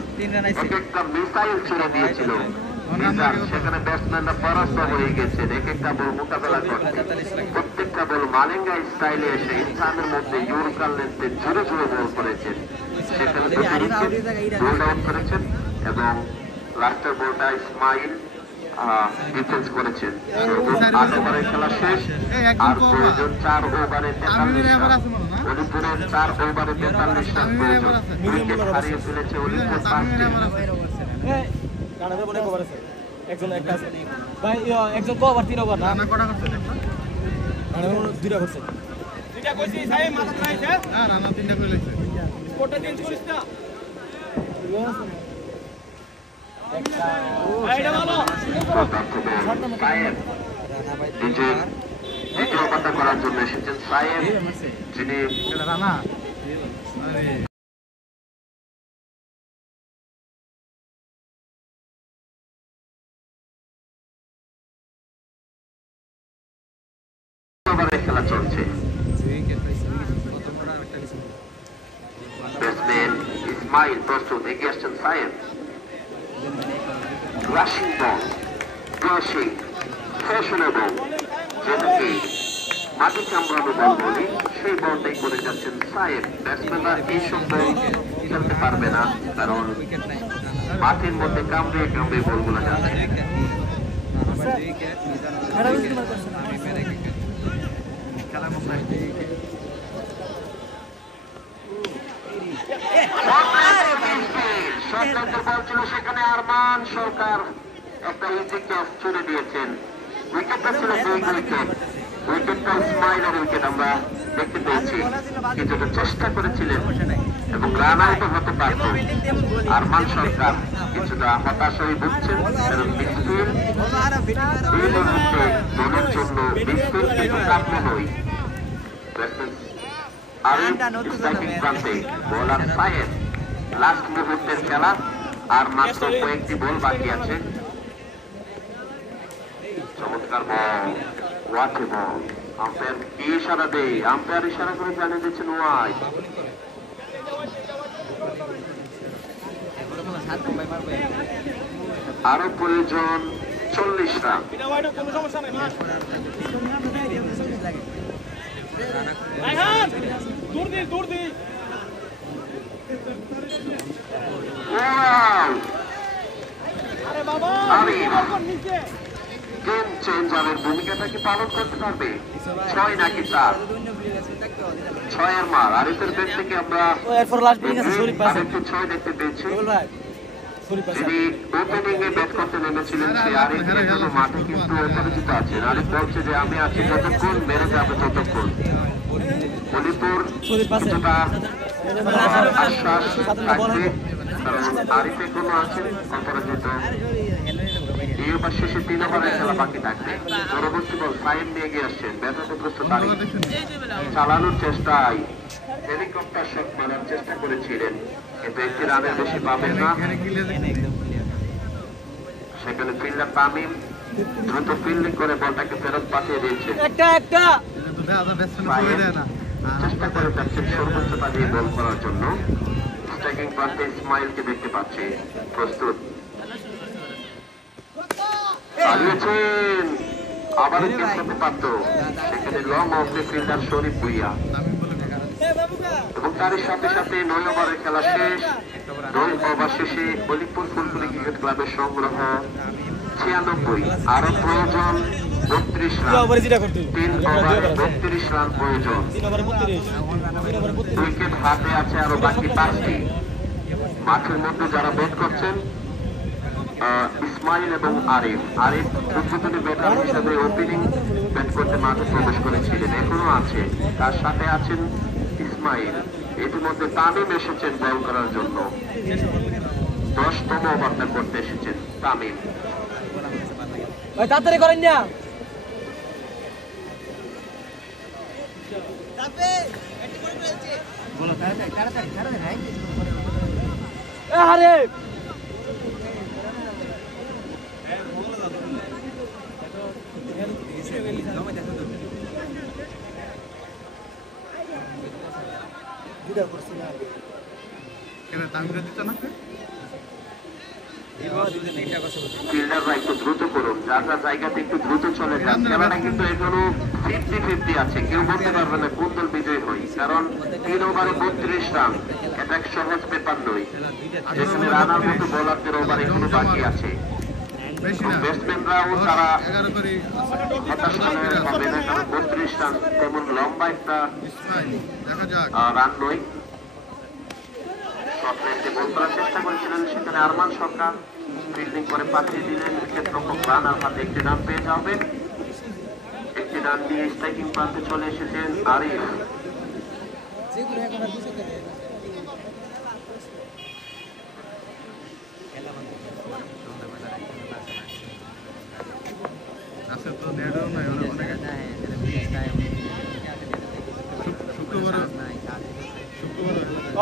এক একটা মিসাইল ছুড়ে দিয়েছিল মিজান। সেখানে ব্যাটসম্যানরা পরাস্ত হয়ে গেছেন এক একটা বল মোকাবেলা করতে। প্রত্যেকটা বল মালিঙ্গা স্টাইলে এসে স্থানের মধ্যে ইউরকাল লেন্থে জোরে জোরে বল করেছেন। সেখানে বোল্ড আউট করেছেন এবং লাস্টের বলটা ইসমাইল ডিফেন্স করেছেন। 8 ওভারের খেলা শেষ, আর প্রয়োজন 4 ওভারে 43 রান। অলিপুরের 4 ওভারে 43 রান প্রয়োজন। উইকেট হারিয়ে ফেলেছে অলিপুর 5টি। একজন কবার 3 ওভার না কটা করছে দেখো, 2টা করছে। রানা 3টা করে লেগেছে। দ্বিতীয় ওভারটা করার জন্য এসেছেন সায়েব, যিনি রানা ওভারের খেলা চলছে। ব্যাটসম্যান ইসমাইল প্রস্তুত, এগিয়ে আসছেন সায়েব। রাশিং বল, ক্লাসিক, ফ্যাশনেবল, যেটাকে মাটি কামড়ানো বল বলি, সেই বলটাই করে যাচ্ছেন সায়েব। ব্যাটসম্যানরা এইসব বল খেলতে পারবে না, কারণ মাটির মধ্যে কামড়ে বলগুলো যাচ্ছে। বল ছিল সেখানে আরমান সরকার একটা ইজি ক্যাচ ছুড়ে দিয়েছেন। উইকেটটা ছিল 2 উইকেট, উইকেটটা ইসমাইলের উইকেট আমরা দেখতে পেয়েছি। কিছুটা চেষ্টা করেছিলেন এবং রান আউট হতে পারত। আরমান সরকার কিছুটা হতাশ হয়ে ভুগছেন, কারণ মিসফিল্ড এই মুহূর্তে দলের জন্য মিসফিল্ড কিন্তু প্রাপ্য নয়। আরিফ স্ট্রাইকিং প্রান্তে, বোলার সায়েদ। লাস্ট মুহূর্তের খেলা, আর মাত্র কয়েকটি বল বাকি আছে। চমৎকার বল, ওয়াট এ বল। আম্পায়ার কি ইশারা দেয়? আম্পায়ার ইশারা করে জানিয়ে দিচ্ছেন ওয়াইড। আরো প্রয়োজন 40 রান। গেম চেঞ্জারের ভূমিকাটা কি পালন করতে পারবে? 6 নাকি 4? 6-এর মার। আরিফের ব্যাট থেকে আমরা আরেকটু 6 দেখতে পেয়েছি। যিনি ওপেনিং এ ব্যাট করতে নেমেছিলেন সে আরিফ এখনো মাঠে কিন্তু অপরাজিত আছেন। আরিফ বলছে যে আমি আছি যতক্ষণ, মেরে যাবে ততক্ষণ। মণিপুর কিছুটা আশ্বাস থাকবে, কারণ আরিফ এখনো আছেন অপরাজিত। এই ওভার শেষে 3 ওভারের খেলা বাকি থাকবে। পরবর্তী বল সাইড নিয়ে গিয়ে আসছেন, ব্যাটাতে প্রস্তুত আরিফ। চালানোর চেষ্টায় হেলিকপ্টার শট মারার চেষ্টা করেছিলেন, কিন্তু একটি রানের বেশি পাবেন না। সেখানে ফিল্ডার তামিম দ্রুত ফিল্ডিং করে বলটাকে ফেরত পাঠিয়ে দিয়েছেন। চেষ্টা করে যাচ্ছেন সর্বোচ্চতা দিয়ে বল করার জন্য। স্ট্রাইকিং প্রান্তে ইসমাইলকে দেখতে পাচ্ছি, প্রস্তুত। চালিয়েছেন, আবারও ক্যাচ করতে পারত। সেখানে লং অফ দ্য ফিল্ডার শরীফ ভুইয়া, এবং তার সাথে সাথে 9 ওভারের খেলা শেষ। 9 ওভার শেষে মণিপুর ফুলপুরি ক্রিকেট ক্লাবের সংগ্রহ 96। আরো প্রয়োজন 32 রান। 3 ওভার 32 রান প্রয়োজন। উইকেট হাতে আছে আরো বাকি 5টি। মাঠের মধ্যে যারা ব্যাট করছেন ইসমাইল এবং আরিফ। আরিফ উদ্বোধনী ব্যাটার হিসেবে ওপেনিং ব্যাট করতে মাঠে প্রবেশ করেছিলেন, এখনো আছে। তার সাথে আছেন ইসমাইল। ইতিমধ্যে তামিম এসেছেন বল করার জন্য। 10তম ওভারটা করতে এসেছেন তামিম। তাড়াতাড়ি করেন না। আরে ফিল্ডাররা একটু দ্রুত করুন, যার যার জায়গাতে একটু দ্রুত চলে যান। খেলাটা কিন্তু এখনো 50-50 আছে, কেউ বলতে পারবে না কোন দল বিজয়ী হয়, কারণ 3 ওভারে 32 রান এটা এক সহজ ব্যাপার নয়। যেখানে রানার মতো বোলারদের ওভার এখনো বাকি আছে। ব্যাটসম্যানরাও তারা হতাশ হবে না, কারণ 32 রান তেমন লম্বা একটা রান নয়। বল করার চেষ্টা করেছিলেন, সেখানে আরমান সরকার ফিল্ডিং করে পাঠিয়ে দিলেন। উইকেট রক্ষক রানার হাতে একটি রান পেয়ে যাবেন। একটি রান দিয়ে স্ট্রাইকিং প্রান্তে চলে এসেছেন আরিফ।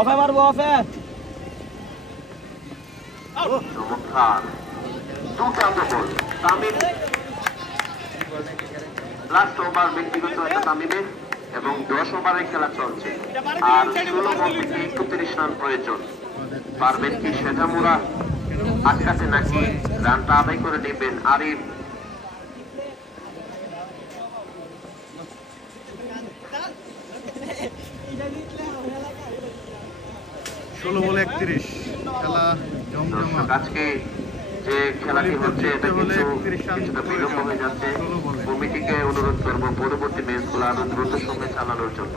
অফে মারবো, অফে। চমৎকার দুর্দান্ত বল তামিম। লাস্ট ওভার ব্যক্তিগত একটা তামিমের, এবং 10 ওভারের খেলা চলছে। আর 16 বল থেকে 31 রান প্রয়োজন। পারবেন কি সেজামুরা আটকাতে, নাকি রানটা আদায় করে নেবেন আরিফ? আজকে যে খেলাটি হচ্ছে এটা কিন্তু কিছুটা বিলম্ব হয়ে যাচ্ছে। কমিটিকে অনুরোধ করবো পরবর্তী ম্যাচগুলো আরো দ্রুত সময় চালানোর জন্য।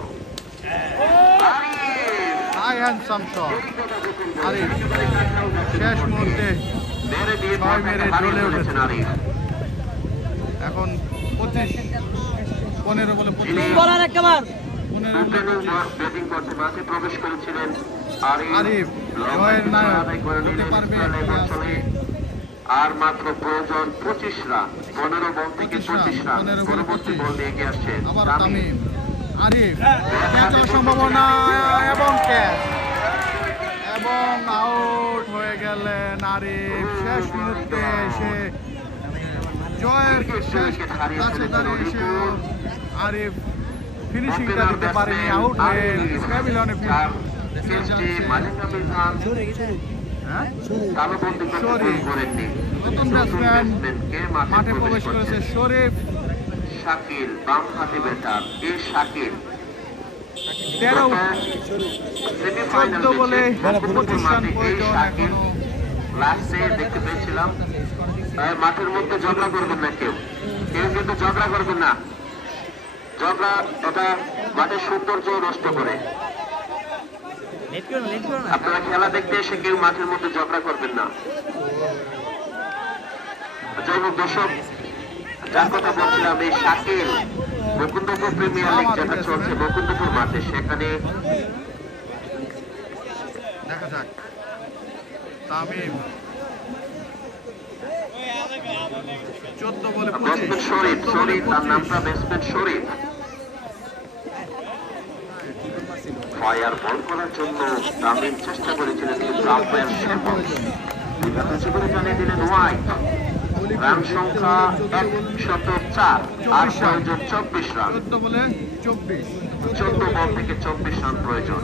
শেষ মুহূর্তে মেরে দিয়ে ছয় মেরে হারিয়ে জ্বলে ফেলেছেন উঠেছে। আরিফ। এখন 15 বলে 25 বলার একবার 15 ওপেনিং ব্যাটিং করতে মাঠে প্রবেশ করেছিলেন আরিফ লম্বা জয়ের কিছু নায়ক আদায় করে হতে নিলেন পারবে ইসমাইল কি অঞ্চলে। আর মাত্র প্রয়োজন 25 রান, 15 বল থেকে 25 রান। 15 বলে পরবর্তী 25 বল নিয়ে এগিয়ে আসছেন আবার তামিম। তামিম আরিফ ক্যাচের সম্ভাবনা এবং ক্যাচ এবং আউট হয়ে গেলেন আরিফ। শেষ মুহূর্তে এসে জয়ের শেষ কাছাকাছি এসেও আরিফ ফিনিশিংটা দিতে পারেনি, আউট হয়ে প্যাভিলিয়নে হ্যাঁ তালুবন্দি করতে শরীফ। করেননি। নতুন ব্যাটসম্যান ব্যাটসম্যানকে মাঠে প্রবেশ করেছে শরীফ। শাকিল বাম হাতি ব্যাটার এই শাকিল 13 সেমিফাইনাল 14 বলে ম্যাচে 25 রান এই প্রয়োজন। শাকিল লাস্টে দেখতে পেয়েছিলাম। মাঠের মধ্যে ঝগড়া করবেন না, কেউ কিন্তু ঝগড়া করবেন না। ঝগড়া এটা মাঠের সৌন্দর্য নষ্ট করে। আপনারা খেলা দেখতে এসে কেউ মাঠের মধ্যে ঝগড়া করবেন না। যাই হোক দর্শক, যার কথা বলছিলাম এই শাকিল মুকুন্দপুর প্রিমিয়ার লিগ যেটা চলছে মুকুন্দপুর মাঠে, সেখানে দেখা যাক তামিম 14 বলে ব্যাটসম্যান 25 শরীফ 14 বলে তার 25 নামটা ব্যাটসম্যান শরীফ ফায়ার বল করার জন্য তামিম চেষ্টা করেছিলেন, কিন্তু আম্পায়ার শ্যামল জীবনে জানিয়ে দিলেন ওয়াইড। রান সংখ্যা 104 আর প্রয়োজন 24 রান। 14 বলে 24 14 বল থেকে 24 রান প্রয়োজন।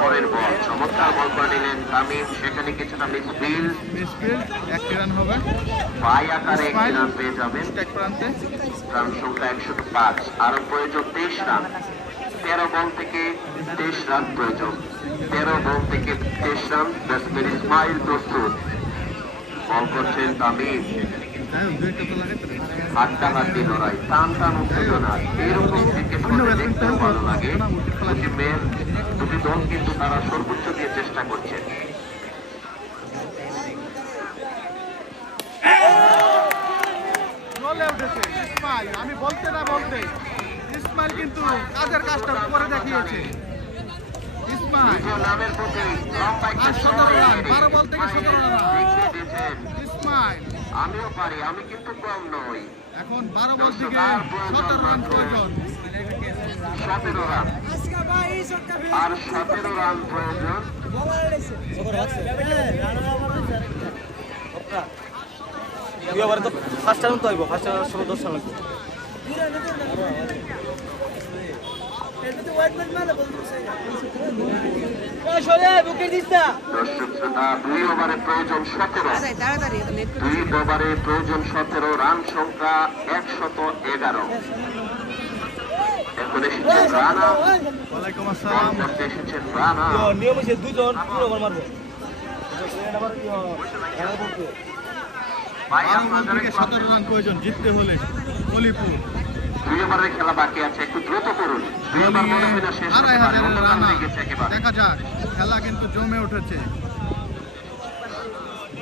পরের বল চমৎকার বল করে নিলেন তামিম, সেখানে কিছুটা মিসফিল্ড, মিসফিল্ড 1 রান হবে বাই আকারে 1 রান পেয়ে যাবেন। এক প্রান্তে। রান সংখ্যা 105 আরো প্রয়োজন 23 রান। 13 বল থেকে 23 রান প্রয়োজন। 13 বল থেকে 23 রান। ব্যাটসম্যান ইসমাইল প্রস্তুত, বল করছেন তামিম। হাড্ডাহাড্ডি লড়াই, টান টান উত্তেজনা, এরকম ক্রিকেট দেখতেও ভালো লাগে। দুটি দল কিন্তু তারা সর্বোচ্চ দিয়ে চেষ্টা করছে। চলে উঠেছে ইসমাইল। আমি বলতে না বলতে ইসমাইল কিন্তু কাজের কাজটা করে দেখিয়েছে। ইসমাইল দ্বিতীয় নামের প্রতি লম্বা একটা আর 17 সময় রান, নেই। 12 বল থেকে 17 রান। দেখিয়ে দিয়েছেন, ইসমাইল আমিও পারি, আমি কিন্তু কম নই। এখন 12 বল থেকে 17 রান প্রয়োজন। 17 রান আর 17 রান প্রয়োজন। ফার্স্ট রান তো হইব, ফার্স্ট রান 10 রান লাগবে। দর্শক শ্রোতা, 2 ওভারে প্রয়োজন 17। 2 ওভারে প্রয়োজন 17, রান সংখ্যা 111। এখন এসেছেন রানা, ওয়ালাইকুম বল আসসালাম। করতে এসেছেন রানা। নিয়ম হচ্ছে 2 জন 2 ওভার মারবো। ভাই 12 বল আপনাদের থেকে 17 রান প্রয়োজন জিততে হলে। অলিপুর 2 ওভারের খেলা বাকি আছে, একটু দ্রুত করুন। 2 ওভার মনে হয় না শেষ হতে পারে, অন্য রান হয়ে গেছে একেবারে। দেখা যাক, খেলা কিন্তু জমে উঠেছে।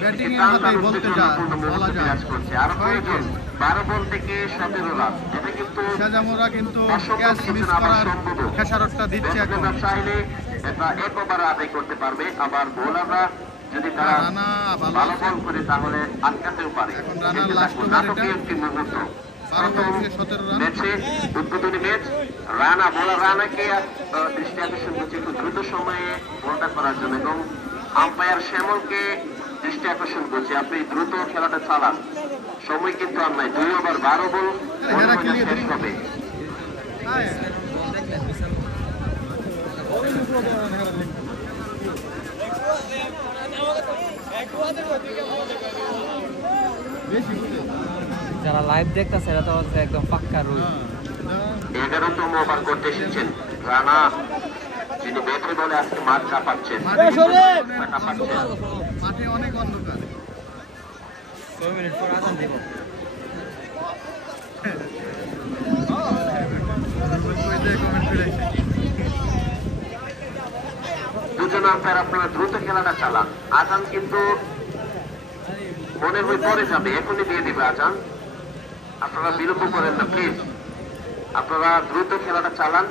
ব্যাটিং এর টান হাতে টান বলতে উত্তেজনাপূর্ণ বলা মুহূর্ত যায় বিরাজ করছে। আর প্রয়োজন 12 বল থেকে 17 রান। এটা কিন্তু সাজামোরা কিন্তু অসম্ভব ক্যাচ কিছু মিস না, আবার করার সম্ভবও। খেসারতটা দিচ্ছে এখন। ব্যাটসম্যানরা চাইলে এটা 1 ওভারে আদায় করতে পারবে, আবার বোলাররা যদি তারা রানা ভালো ভালো আছে। বল করে তাহলে আটকাতেও পারে। এখন রানার দেখতে last থাকুন, over নাটকীয় এটা। একটি মুহূর্ত। 12 বল প্রথম থেকে 17 রান। ম্যাচে উদ্বোধনী ম্যাচ, রানা বোলার রানাকে দৃষ্টি আকর্ষণ করছে একটু দ্রুত সময়ে বলটা করার জন্য, এবং আম্পায়ার শ্যামলকে দৃষ্টি আকর্ষণ করছে আপনি দ্রুত খেলাটা চালান, সময় কিন্তু আর নাই। 2 ওভার 12 বল মনে হয় না শেষ হবে। হ্যাঁ। যারা লাইভ দেখতেছে এরা তো হচ্ছে একদম পাক্কা রুল। 11তম ওভার করতে এসেছেন রানা, যিনি ব্যাটে বলে আজকে মাঠ কাঁপাচ্ছেন। মাঠে অনেক অন্ধকার। 6 মিনিট পর আজান দিব। যে কমেন্ট ফিরেছে। দুজন আম্পায়ার আপনারা দ্রুত খেলাটা চালান। আজান কিন্তু মনে হয় পরে যাবে, এখনই দিয়ে দিবে আজান। আপনারা বিলম্ব করেন না প্লিজ, আপনারা দ্রুত খেলাটা চালান।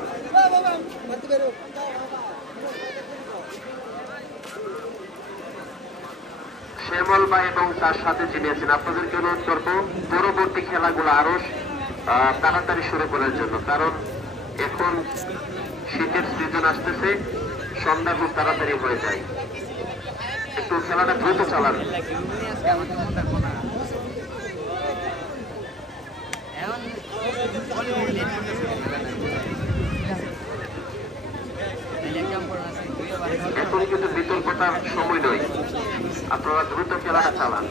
শ্যামল ভাই এবং তার সাথে যিনি আছেন আপনাদেরকে অনুরোধ করবো পরবর্তী খেলাগুলো আরো তাড়াতাড়ি শুরু করার জন্য, কারণ এখন শীতের সিজন আসতেছে, সন্ধ্যা খুব তাড়াতাড়ি হয়ে যায়। একটু খেলাটা দ্রুত চালান। এখন কিন্তু বিতর্কতার সময় নয়, আপনারা দ্রুত খেলাটা চালান।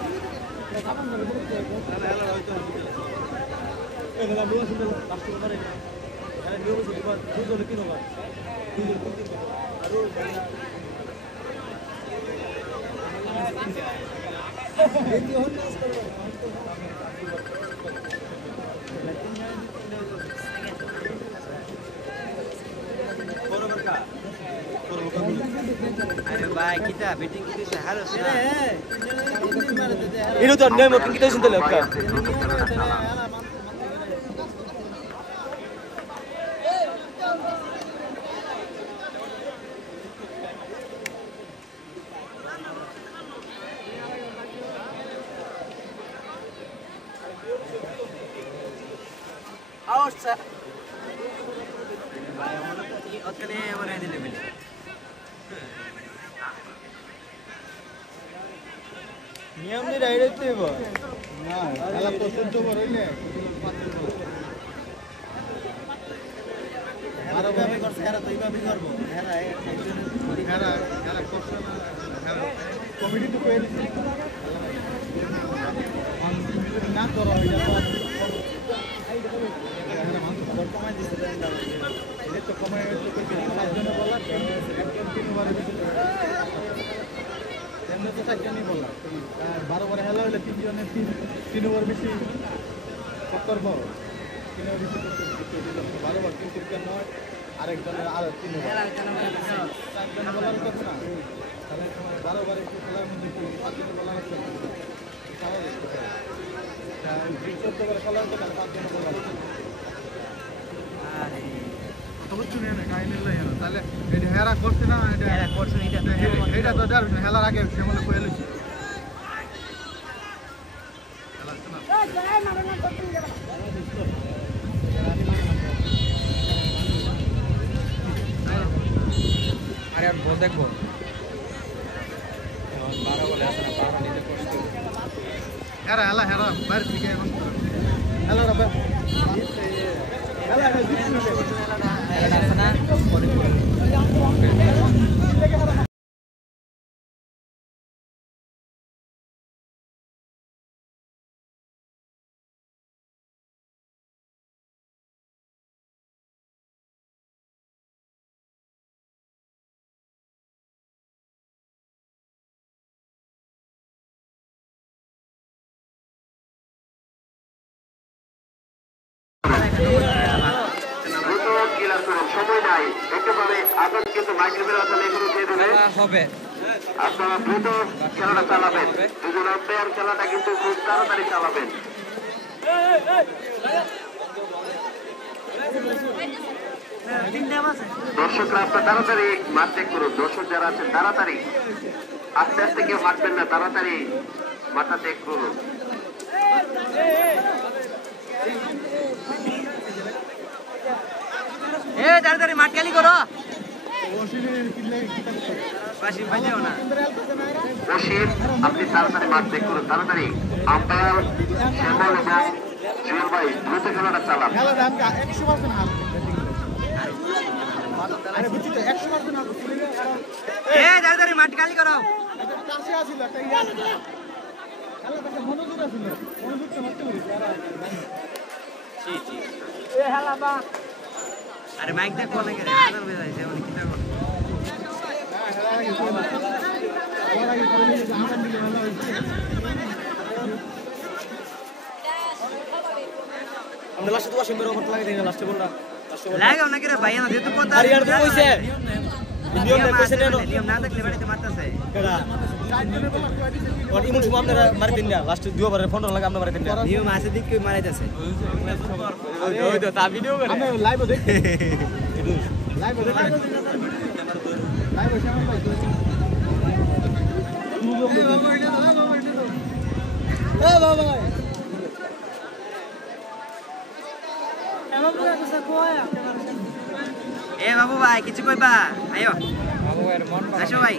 Ini tuh nih mungkin kita sentuh lagi. Awas sir. নিয়ম নি রাইড হইতে হইব না খেলা পছন্দ করইলে আরো ভাবে করছে এরা তো এইভাবে করব এরা এরা করছে না, কমিটি তো কইছে না করা হয় না, কমাই দিছে এটা তো কমাই হচ্ছে জন্য বললাম একজন তিনবার এমনি তো চারজনই বললাম, 12 ওভার খেলা হলে তিনজনের তিন ওভার বেশি সত্তর বল, 3 ওভার বেশি 12 ওভার 3 ক্রিকেট নয়, আরেকজনের আরো 3 ওভার 4জন বলার কথা না, তাহলে 12 ওভার একটু খেলার মধ্যে 5জন বলার কথা স্বাভাবিক, 14 ওভার খেলার কথা 5জন বলার কথা। তাহলে এটা হেরা করছে না, এটা তো দেওয়ার হেলার আগে সেমলে কয়েছে আরে আর বল দেখবো 12 বলে আছে না, 12 নিতে কষ্ট। হেরা হেলা হেরা বাইরে থেকে এখন হেলা রে হেলা এটা আছে না পরে সময় নাই, একেবারে আজান কিন্তু মাইক্রোফোন আসলে এগুলো দিয়ে দেবে হবে। আপনারা দ্রুত খেলাটা চালাবেন, দুজন আম্পায়ার খেলাটা কিন্তু খুব তাড়াতাড়ি চালাবেন। দর্শকরা আপনার তাড়াতাড়ি মাঠ ত্যাগ করুন, দর্শক যারা আছেন তাড়াতাড়ি আস্তে আস্তে কেউ হাঁটবেন না, তাড়াতাড়ি মাঠটা ত্যাগ করুন। তাড়াতাড়ি মাঠ খালি করো। বসির আপনি তাড়াতাড়ি মাঠ ত্যাগ করুন, তাড়াতাড়ি আম্পায়ার শ্যামল এবং জুয়েল ভাই দ্রুত খেলাটা চালান। তাড়াতাড়ি মাঠ খালি করো। আরে মাইক দেখো না কেন আদার বেজাইছে মানে কি দেখো আমরা লাস্টে তো ওয়াশিং করে ওভার লাগে লাস্টে বলরা লাগাও না করে ভাই আমাদের তো কথা আর ইয়ার তো কইছে নিয়ম না কইছে না নিয়ম না থাকলে বাড়িতে মারতাছে কেডা ওর ইমন সময় আপনারা মারি দিন না লাস্ট দুইবারে ফোন লাগা আমরা মারি দিন না নিয়ম আছে দিক কই মারাইতাছে ওই তো তা ভিডিও করে আমি লাইভও দেখি লাইভও দেখি লাইভও শ্যামল ভাই এ বাবা ভাই এ বাবু ভাই কিছু কইবা আয়ো বাবু এর মন আসো ভাই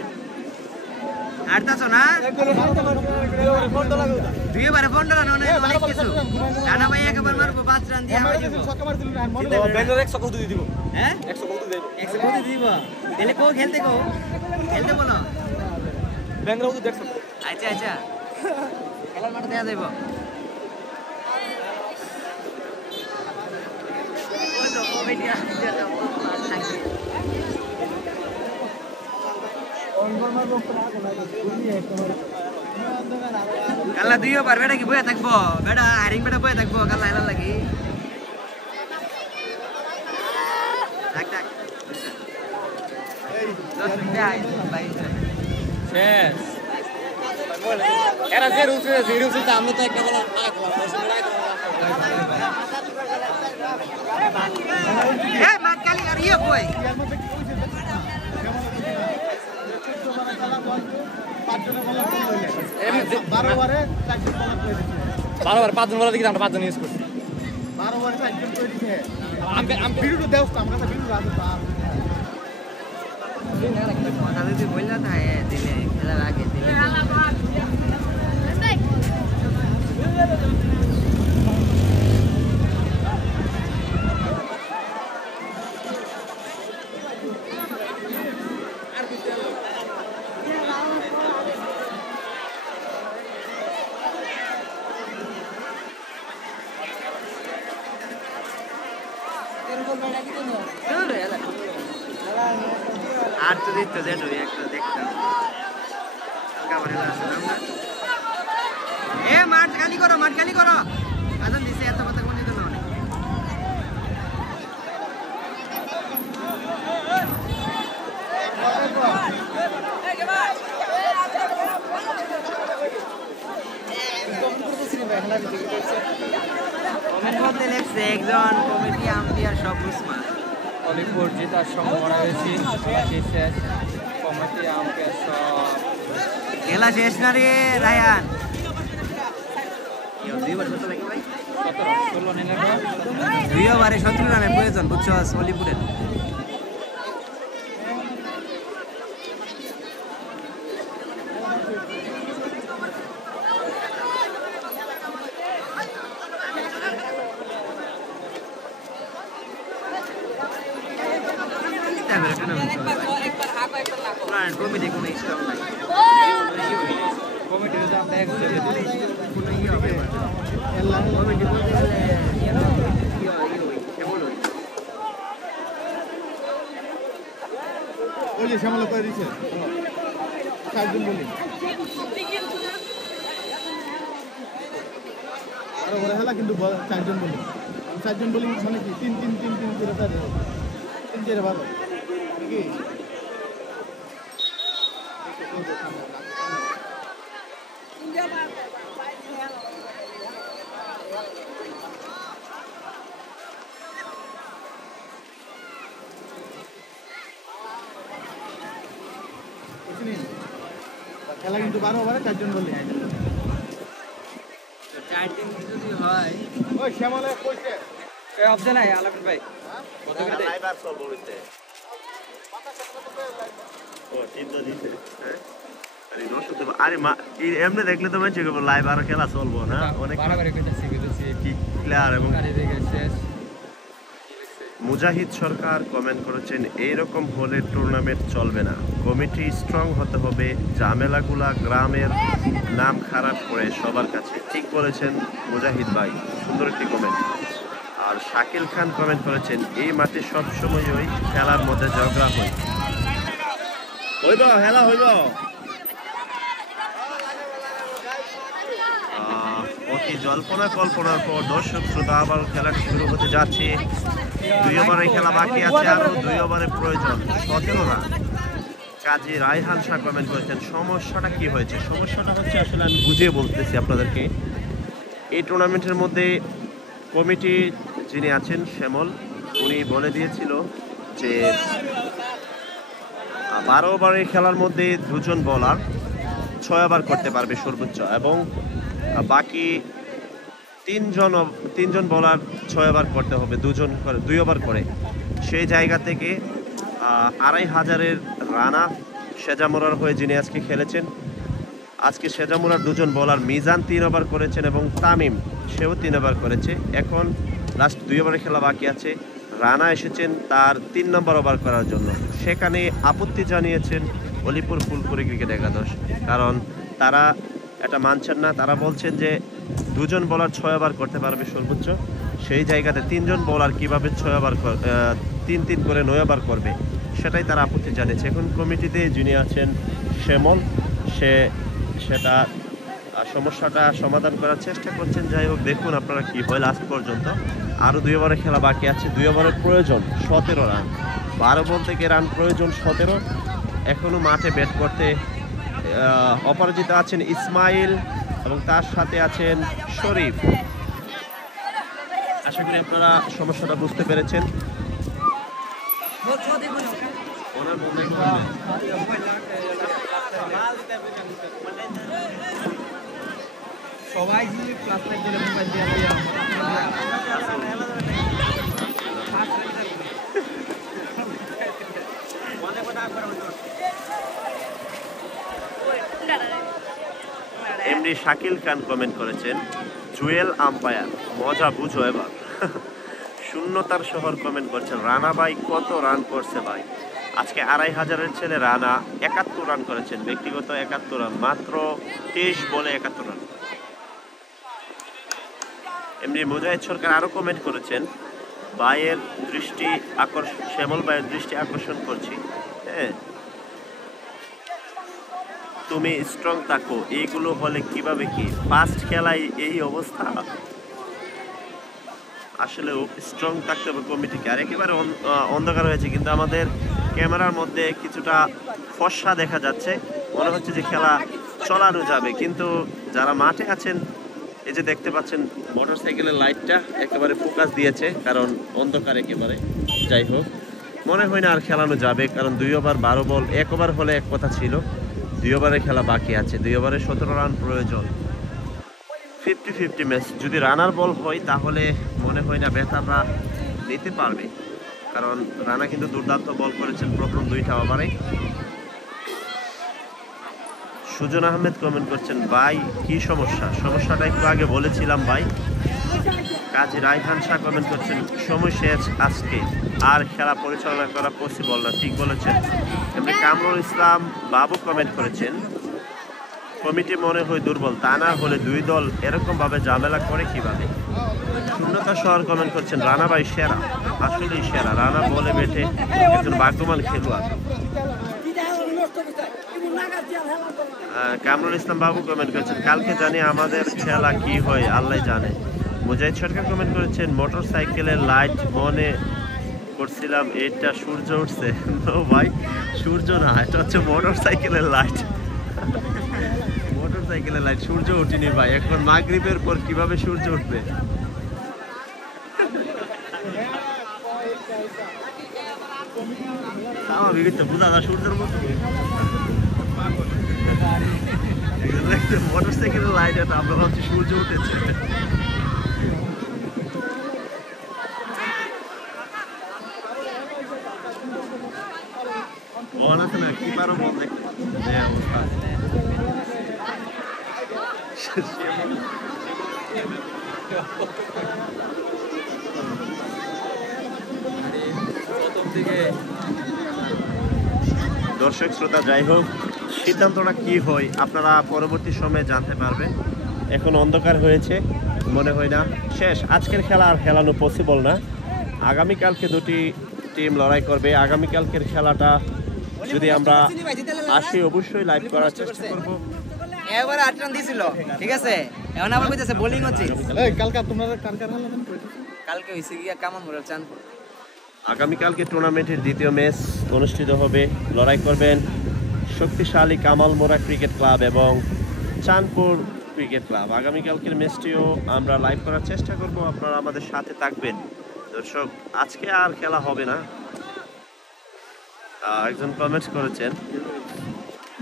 আরতাছো না দুইবারে ফোন ধরা না অনেক কিছু নানা ভাই একবার মারবো 5 রান দিয়ে আমার দিব ব্যাঙ্গালোর 100 কত দিব হ্যাঁ 100 কত দেব 100 কত দিব তাহলে কো খেলতে বলো ব্যাঙ্গালোর 100 আচ্ছা আচ্ছা খেলার মাঠে দেয়া যাইব কালা দুইও পার বেটা কি বয়ে থাকবো বেটা হারিং বেটা বয়ে থাকবো কালা হেলার লাগি থাক থাক শেষ এরা যে রুলস আমরা তো একটা বলা এ মাত কালি আর ইয়ে কই 5 জন বলা দেখি আমরা 5 জন ইউজ করছি 12 ওভারে 4 জন করে দিছে আমি ভিডিও দেও আমরা তো ভিডিও রাখো কথা যদি বললা তা দিলে খেলার আগে দিলে আর তো দেখতে যেটা একটা দেখতাম এ মাঠ খালি করো আদম দিছে এত কথা কোন দিতে না কমেন্ট করতে লেখছে একজন কমিটি আম্পায়ার সব উসমান অলিপুর জেতার সম্ভাবনা রয়েছে শেষ কমিটি আম্পায়ার সব খেলা শেষ না রে রায়ান দুই ওভারে 17 রানের প্রয়োজন বুঝছো অলিপুরের কমিটি কোনো স্টপ নাই কমিটির দাম দেখছে কোনো ইয়ে হবে কমিটি বলতে গেলে ওই যে শ্যামলা করে দিছে 4 জন বলি আর ওরা হেলা কিন্তু 4 জন বলি 4 জন বলি মানে কি 3 করে তারে 3 করে ভালো কি খেলা কিন্তু 12 ওভারে 4 জন বলি 4 দিন যদি হয় ওই শ্যামলা কইছে এই অপশন নাই আলামিন ভাই কত করে দেয় লাইভার সব বলতে ও ঠিক তো দিতে হ্যাঁ আরে দর্শক তো আরে এমনি দেখলে তো মনে হচ্ছে লাইভ আর খেলা চলবো না অনেক বারবার কইতাছি কি প্লেয়ার এবং গাড়ি দেখে শেষ মুজাহিদ সরকার কমেন্ট করেছেন এইরকম হলে টুর্নামেন্ট চলবে না কমিটি স্ট্রং হতে হবে ঝামেলাগুলা গ্রামের নাম খারাপ করে সবার কাছে ঠিক বলেছেন মুজাহিদ ভাই সুন্দর একটি কমেন্ট আর শাকিল খান কমেন্ট করেছেন এই মাঠে সবসময়ই খেলার মধ্যে ঝগড়া হয় হইব খেলা হইব কত কি জল্পনা কল্পনার পর দর্শক শ্রোতা আবার খেলাটি শুরু হতে যাচ্ছে। 2 ওভারের খেলা বাকি আছে, আরো 2 ওভারের প্রয়োজন। 17 রান। কাজী রায়হান শাহ কমেন্ট করেছেন সমস্যাটা কি হয়েছে? সমস্যাটা হচ্ছে আসলে আমি বুঝিয়ে বলতেছি আপনাদেরকে। এই টুর্নামেন্টের মধ্যে কমিটি যিনি আছেন শ্যামল, উনি বলে দিয়েছিল যে 12 ওভারের খেলার মধ্যে 2 জন বোলার 6 ওভার করতে পারবে সর্বোচ্চ, এবং বাকি 3 জন বোলার 6 ওভার করতে হবে, 2 ওভার করে। সেই জায়গা থেকে 2500-এর রানা সেজামুরার হয়ে যিনি আজকে খেলেছেন, আজকে সেজামুরার 2 জন বোলার মিজান 3 ওভার করেছেন এবং তামিম সেও 3 ওভার করেছে। এখন লাস্ট 2 ওভারের খেলা বাকি আছে। রানা এসেছেন তার 3 নম্বর ওভার করার জন্য। সেখানে আপত্তি জানিয়েছেন অলিপুর ফুলপুরি ক্রিকেট একাদশ, কারণ তারা এটা মানছেন না। তারা বলছেন যে 2 জন বোলার 6 ওভার করতে পারবে সর্বোচ্চ, সেই জায়গাতে 3 জন বোলার কীভাবে 6 ওভার 3 করে 9 ওভার করবে, সেটাই তারা আপত্তি জানিয়েছে। এখন কমিটিতে যিনি আছেন শ্যামল, সেটা সমস্যাটা সমাধান করার চেষ্টা করছেন। যাই হোক, দেখুন আপনারা কি হয় লাস্ট পর্যন্ত। আরও 2 ওভারের খেলা বাকি আছে। 2 ওভারের প্রয়োজন 17 রান। 12 বল থেকে রান প্রয়োজন 17। এখনও মাঠে ব্যাট করতে অপরাজিত আছেন ইসমাইল এবং তার সাথে আছেন শরীফ। আশা করি আপনারা সমস্যাটা বুঝতে পেরেছেন। সবাই এমনি শাকিল খান কমেন্ট করেছেন জুয়েল আম্পায়ার মজা বুঝো এবার। শূন্যতার শহর কমেন্ট করছেন রানা ভাই কত রান করছে ভাই? আজকে 2500-এর ছেলে রানা 71 রান করেছেন, ব্যক্তিগত 71 রান, মাত্র 23 বলে 71 রান। এমনি মুজাহিদ সরকার আরো কমেন্ট করেছেন ভাইয়ের দৃষ্টি শ্যামল ভাইয়ের দৃষ্টি আকর্ষণ করছি, হ্যাঁ তুমি স্ট্রং থাকো, এইগুলো হলে কিভাবে কি ফার্স্ট খেলায় এই অবস্থা? আসলে স্ট্রং থাকতে হবে কমিটিকে। আর একেবারে অন্ধকার হয়েছে, কিন্তু আমাদের ক্যামেরার মধ্যে কিছুটা ফর্সা দেখা যাচ্ছে, মনে হচ্ছে যে খেলা চালানো যাবে। কিন্তু যারা মাঠে আছেন, এই যে দেখতে পাচ্ছেন মোটরসাইকেলের লাইটটা একেবারে ফোকাস দিয়েছে, কারণ অন্ধকার একেবারে। যাই হোক, মনে হয় না আর খেলানো যাবে, কারণ 2 ওভার 12 বল, 1 ওভার হলে এক কথা ছিল। 2 ওভারের খেলা বাকি আছে, 2 ওভারে 17 রান প্রয়োজন। 50-50 ম্যাচ। যদি রানার বল হয় তাহলে মনে হয় না ব্যাটাররা নিতে পারবে, কারণ রানা কিন্তু দুর্দান্ত বল করেছেন প্রথম 2টা ওভারে। সুজন আহমেদ কমেন্ট করছেন ভাই কি সমস্যা? সমস্যাটা একটু আগে বলেছিলাম ভাই। কাজী রায়হান শাহ কমেন্ট করছেন সময় শেষ আজকে, আর খেলা পরিচালনা করা পসিবল না। ঠিক বলেছেন। এমনি কামরুল ইসলাম বাবু কমেন্ট করেছেন কমিটি মনে হয় দুর্বল, তা না হলে 2 দল এরকম ভাবে ঝামেলা করে কিভাবে? শূন্যতা শহর কমেন্ট করছেন রানা ভাই সেরা, আসলেই সেরা। রানা বলে বেটে একজন ভাগ্যবান খেলোয়াড়। কামরুল ইসলাম বাবু কমেন্ট করেছেন কালকে জানি আমাদের খেলা কি হয় আল্লাহ জানে। মুজাহিদ সরকার কমেন্ট করেছেন মোটর সাইকেলের লাইট মনে করছিলাম এটা সূর্য উঠছে। নো ভাই, সূর্য না, এটা হচ্ছে মোটর সাইকেলের লাইট। মোটর সাইকেলের লাইট, সূর্য উঠিনি ভাই। এখন মাগরিবের পর কিভাবে সূর্য উঠবে? বুঝা না সূর্যের মতো মোটর সাইকেলের লাইট, এটা আপনার হচ্ছে সূর্য উঠেছে। বল আছে না, কি পারো বল দেখতে দর্শক শ্রোতা। যাই হোক, সিদ্ধান্তটা কি হয় আপনারা পরবর্তী সময়ে জানতে পারবেন। এখন অন্ধকার হয়েছে, মনে হয় না শেষ। আজকের খেলা আর খেলানো পসিবল না। আগামীকালকে 2টি টিম লড়াই করবে। আগামীকালকের খেলাটা যদি আমরা আসি অবশ্যই লাইভ করার চেষ্টা করব। এবারে 8 রান দিছিল ঠিক আছে এখন আবার কইতেছে বোলিং হচ্ছে এই কালকে তোমরা কালকে হারলেন কালকে হইছে কি কেমন মোরা চাঁদপুর আগামীকালকে টুর্নামেন্টের দ্বিতীয় ম্যাচ অনুষ্ঠিত হবে। লড়াই করবেন শক্তিশালী কামাল মোড়া ক্রিকেট ক্লাব এবং চাঁদপুর ক্রিকেট ক্লাব। আগামীকালকের ম্যাচটিও আমরা লাইভ করার চেষ্টা করব, আপনারা আমাদের সাথে থাকবেন। দর্শক, আজকে আর খেলা হবে না। একজন কমেন্টস করেছেন,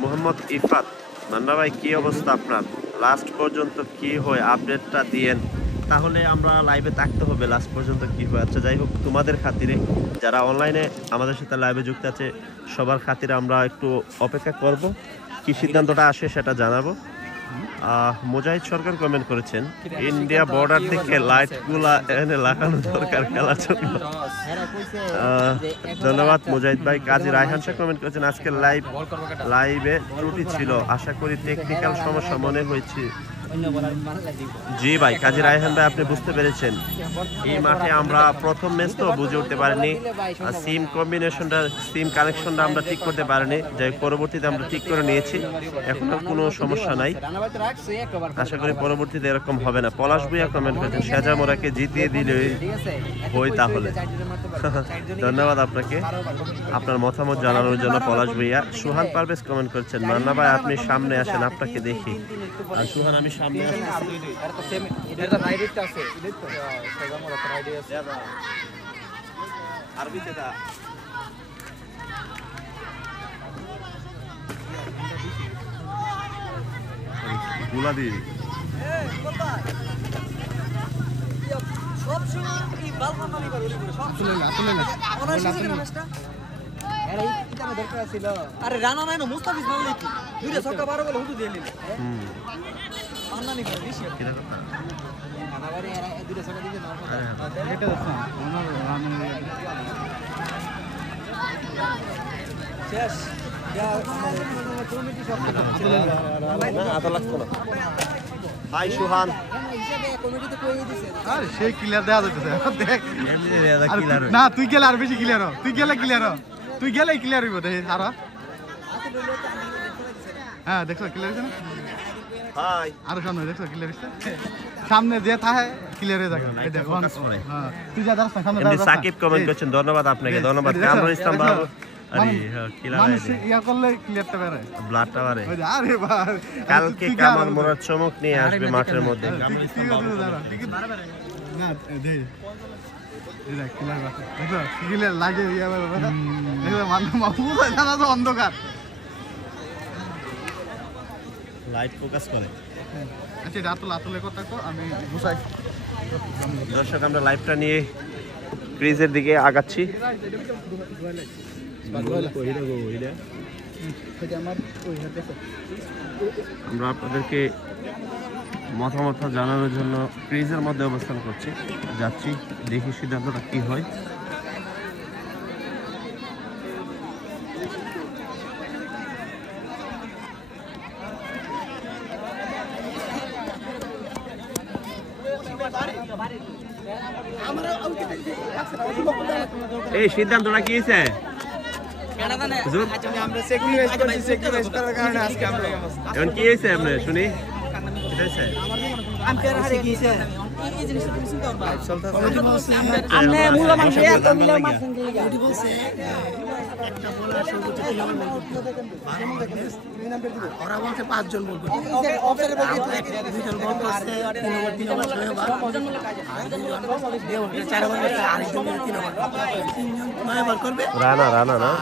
মোহাম্মদ ইফাত, মান্না ভাই কি অবস্থা আপনার, লাস্ট পর্যন্ত কি হয় আপডেটটা দিয়েন, তাহলে আমরা লাইভে থাকতে হবে লাস্ট পর্যন্ত কি হয়। আচ্ছা যাই হোক, তোমাদের খাতিরে যারা অনলাইনে আমাদের সাথে লাইভে যুক্ত আছে সবার খাতিরে আমরা একটু অপেক্ষা করব, কি সিদ্ধান্তটা আসে সেটা জানাবো। মুজাহিদ সরকার কমেন্ট করেছেন, ইন্ডিয়া বর্ডার থেকে লাইটগুলা এনে লাগানো দরকার খেলার জন্য। ধন্যবাদ মুজাহিদ ভাই। কাজী রায়হান শাহ কমেন্ট করেছেন, আজকে লাইভে ত্রুটি ছিল, আশা করি টেকনিক্যাল সমস্যা মনে হয়েছে। জি ভাই, কাজী রায়হান ভাই আপনি বুঝতে পেরেছেন, এই মাঠে আমরা প্রথম ম্যাচ তো বুঝে উঠতে পারিনি, সিম কম্বিনেশনটা সিম কানেকশনটা আমরা ঠিক করতে পারিনি, যাই পরবর্তীতে আমরা ঠিক করে নিয়েছি, এখন আর কোনো সমস্যা নাই, আশা করি পরবর্তীতে এরকম হবে না। পলাশ ভুইয়া কমেন্ট করেছেন, সেজা মোরাকে জিতিয়ে দিলে হই তাহলে। ধন্যবাদ আপনাকে আপনার মতামত জানানোর জন্য পলাশ ভুইয়া। সুহান পারভেজ কমেন্ট করছেন, মান্না ভাই আপনি সামনে আসেন, আপনাকে দেখি। আর সুহান আমি সামনে গুলা দি আরে রানা নাই না মুস্তাফিজ বললি কি দুইটা ছক্কা 12 বলে হুদু দিয়ে নিল মান্না নি বেশি আনাবারে এরা দুইটা ছক্কা দিয়ে নাও এটা দেখো ওনার রান শেষ যা কমিটি সব না আদা লাগতো না। হাই সুহান, কমিটিতে কই দিছে আরে সেই ক্লিয়ার দেয়া যাইতেছে দেখ না, তুই গেলে আর বেশি ক্লিয়ার হ, তুই গেলে ক্লিয়ার হ, তুই গেলেই ক্লিয়ার হইব। দেখ সারা হ্যাঁ দেখছো ক্লিয়ার হইছে না, হাই আরো সামনে দেখছো ক্লিয়ার হইছে, সামনে যে থাকে ক্লিয়ার হয়ে যাবে। এই দেখ হ্যাঁ তুই যা দাঁড়াস সামনে এমনি সাকিব কমেন্ট করছেন, ধন্যবাদ আপনাকে, ধন্যবাদ। কামরুল ইসলাম বাবু, আরে কিলা মানুষ ইয়া করলে ক্লিয়ারটা বেরে ব্লাডটা বাড়ে। আরে ভাই কালকে কামাল মোড়ার চমক নিয়ে আসবে মাঠের মধ্যে। কামরুল ইসলাম বাবু না দে এই দেখ ক্লিয়ার আছে, দেখো ক্লিয়ার লাগে ইয়া বাবা, দেখো মানুষ মাহবুব জানা তো অন্ধকার লাইট ফোকাস করে। আচ্ছা রাতুল আতুলের কথা কো, আমি বুঝাই। দর্শক, আমরা লাইভটা নিয়ে ক্রিজের দিকে আগাচ্ছি। আমরা আপনাদেরকে মতামত জানানোর জন্য ক্রিজের মধ্যে অবস্থান করছি, যাচ্ছি, দেখি সিদ্ধান্তটা কি হয়। এই সিদ্ধান্তটা কি হয়েছে? এখন কি হয়েছে আপনার শুনি? ওরা বলছে 5 জন বলবো, 9 বার করবে রানা রানা না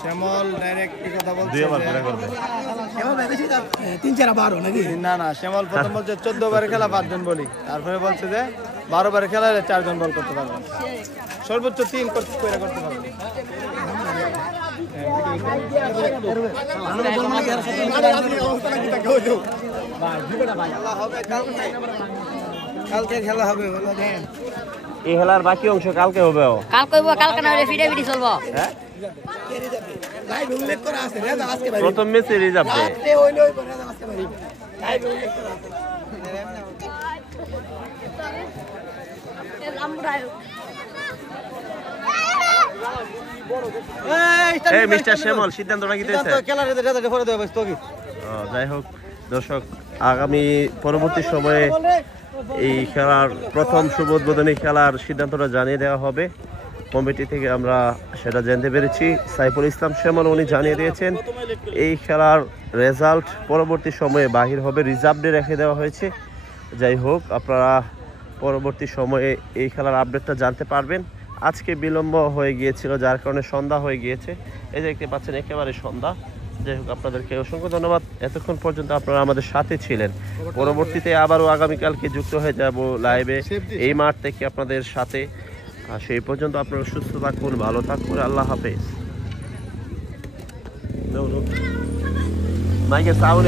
শ্যামল ডাইরেক্ট এই কথা বলছে 2 বার করে করবে। শ্যামল ভাই বেশি 3-4 12 নাকি? না না, শ্যামল প্রথম বলছে 14 বারে খেলা 5 জন বলি, তারপরে বলছে যে 12 বারে খেলা 4 জন বল করতে পারবে, সর্বোচ্চ 3 করতে পারবে। কালকে খেলা হবে, এই খেলার বাকি অংশ কালকে হবে। কাল কইব, কালকে না ফিডাফিডি চলবো। হ্যাঁ, লাইভ উল্লেখ করা আছে রে, আজকে ভাই প্রথম ম্যাচে রিজার্ভ দে। রাতে হইলো হইব রে, আজকে ভাই লাইভ উল্লেখ করা আছে। আমরা এই মিস্টার শ্যামল সিদ্ধান্তটা কি দিয়েছে? খেলার রেজাল্ট পরে দেবে তো কি যাই হোক দর্শক, আগামী পরবর্তী সময়ে এই খেলার প্রথম শুভ উদ্বোধনী খেলার সিদ্ধান্তটা জানিয়ে দেওয়া হবে কমিটি থেকে। আমরা সেটা জানতে পেরেছি। সাইফুল ইসলাম শ্যামল উনি জানিয়ে দিয়েছেন এই খেলার রেজাল্ট পরবর্তী সময়ে বাহির হবে, রিজার্ভ ডে রেখে দেওয়া হয়েছে। যাই হোক, আপনারা পরবর্তী সময়ে এই খেলার আপডেটটা জানতে পারবেন। আজকে বিলম্ব হয়ে গিয়েছিল, যার কারণে সন্ধ্যা হয়ে গিয়েছে। এই যে দেখতে পাচ্ছেন একেবারে সন্ধ্যা। যাই হোক, আপনাদেরকে অসংখ্য ধন্যবাদ, এতক্ষণ পর্যন্ত আপনারা আমাদের সাথে ছিলেন। পরবর্তীতে আবারও আগামীকালকে যুক্ত হয়ে যাব লাইভে এই মাঠ থেকে আপনাদের সাথে। আর সেই পর্যন্ত আপনারা সুস্থ থাকুন, ভালো থাকুন, আল্লাহ হাফেজ। মাইকের সাউন্ড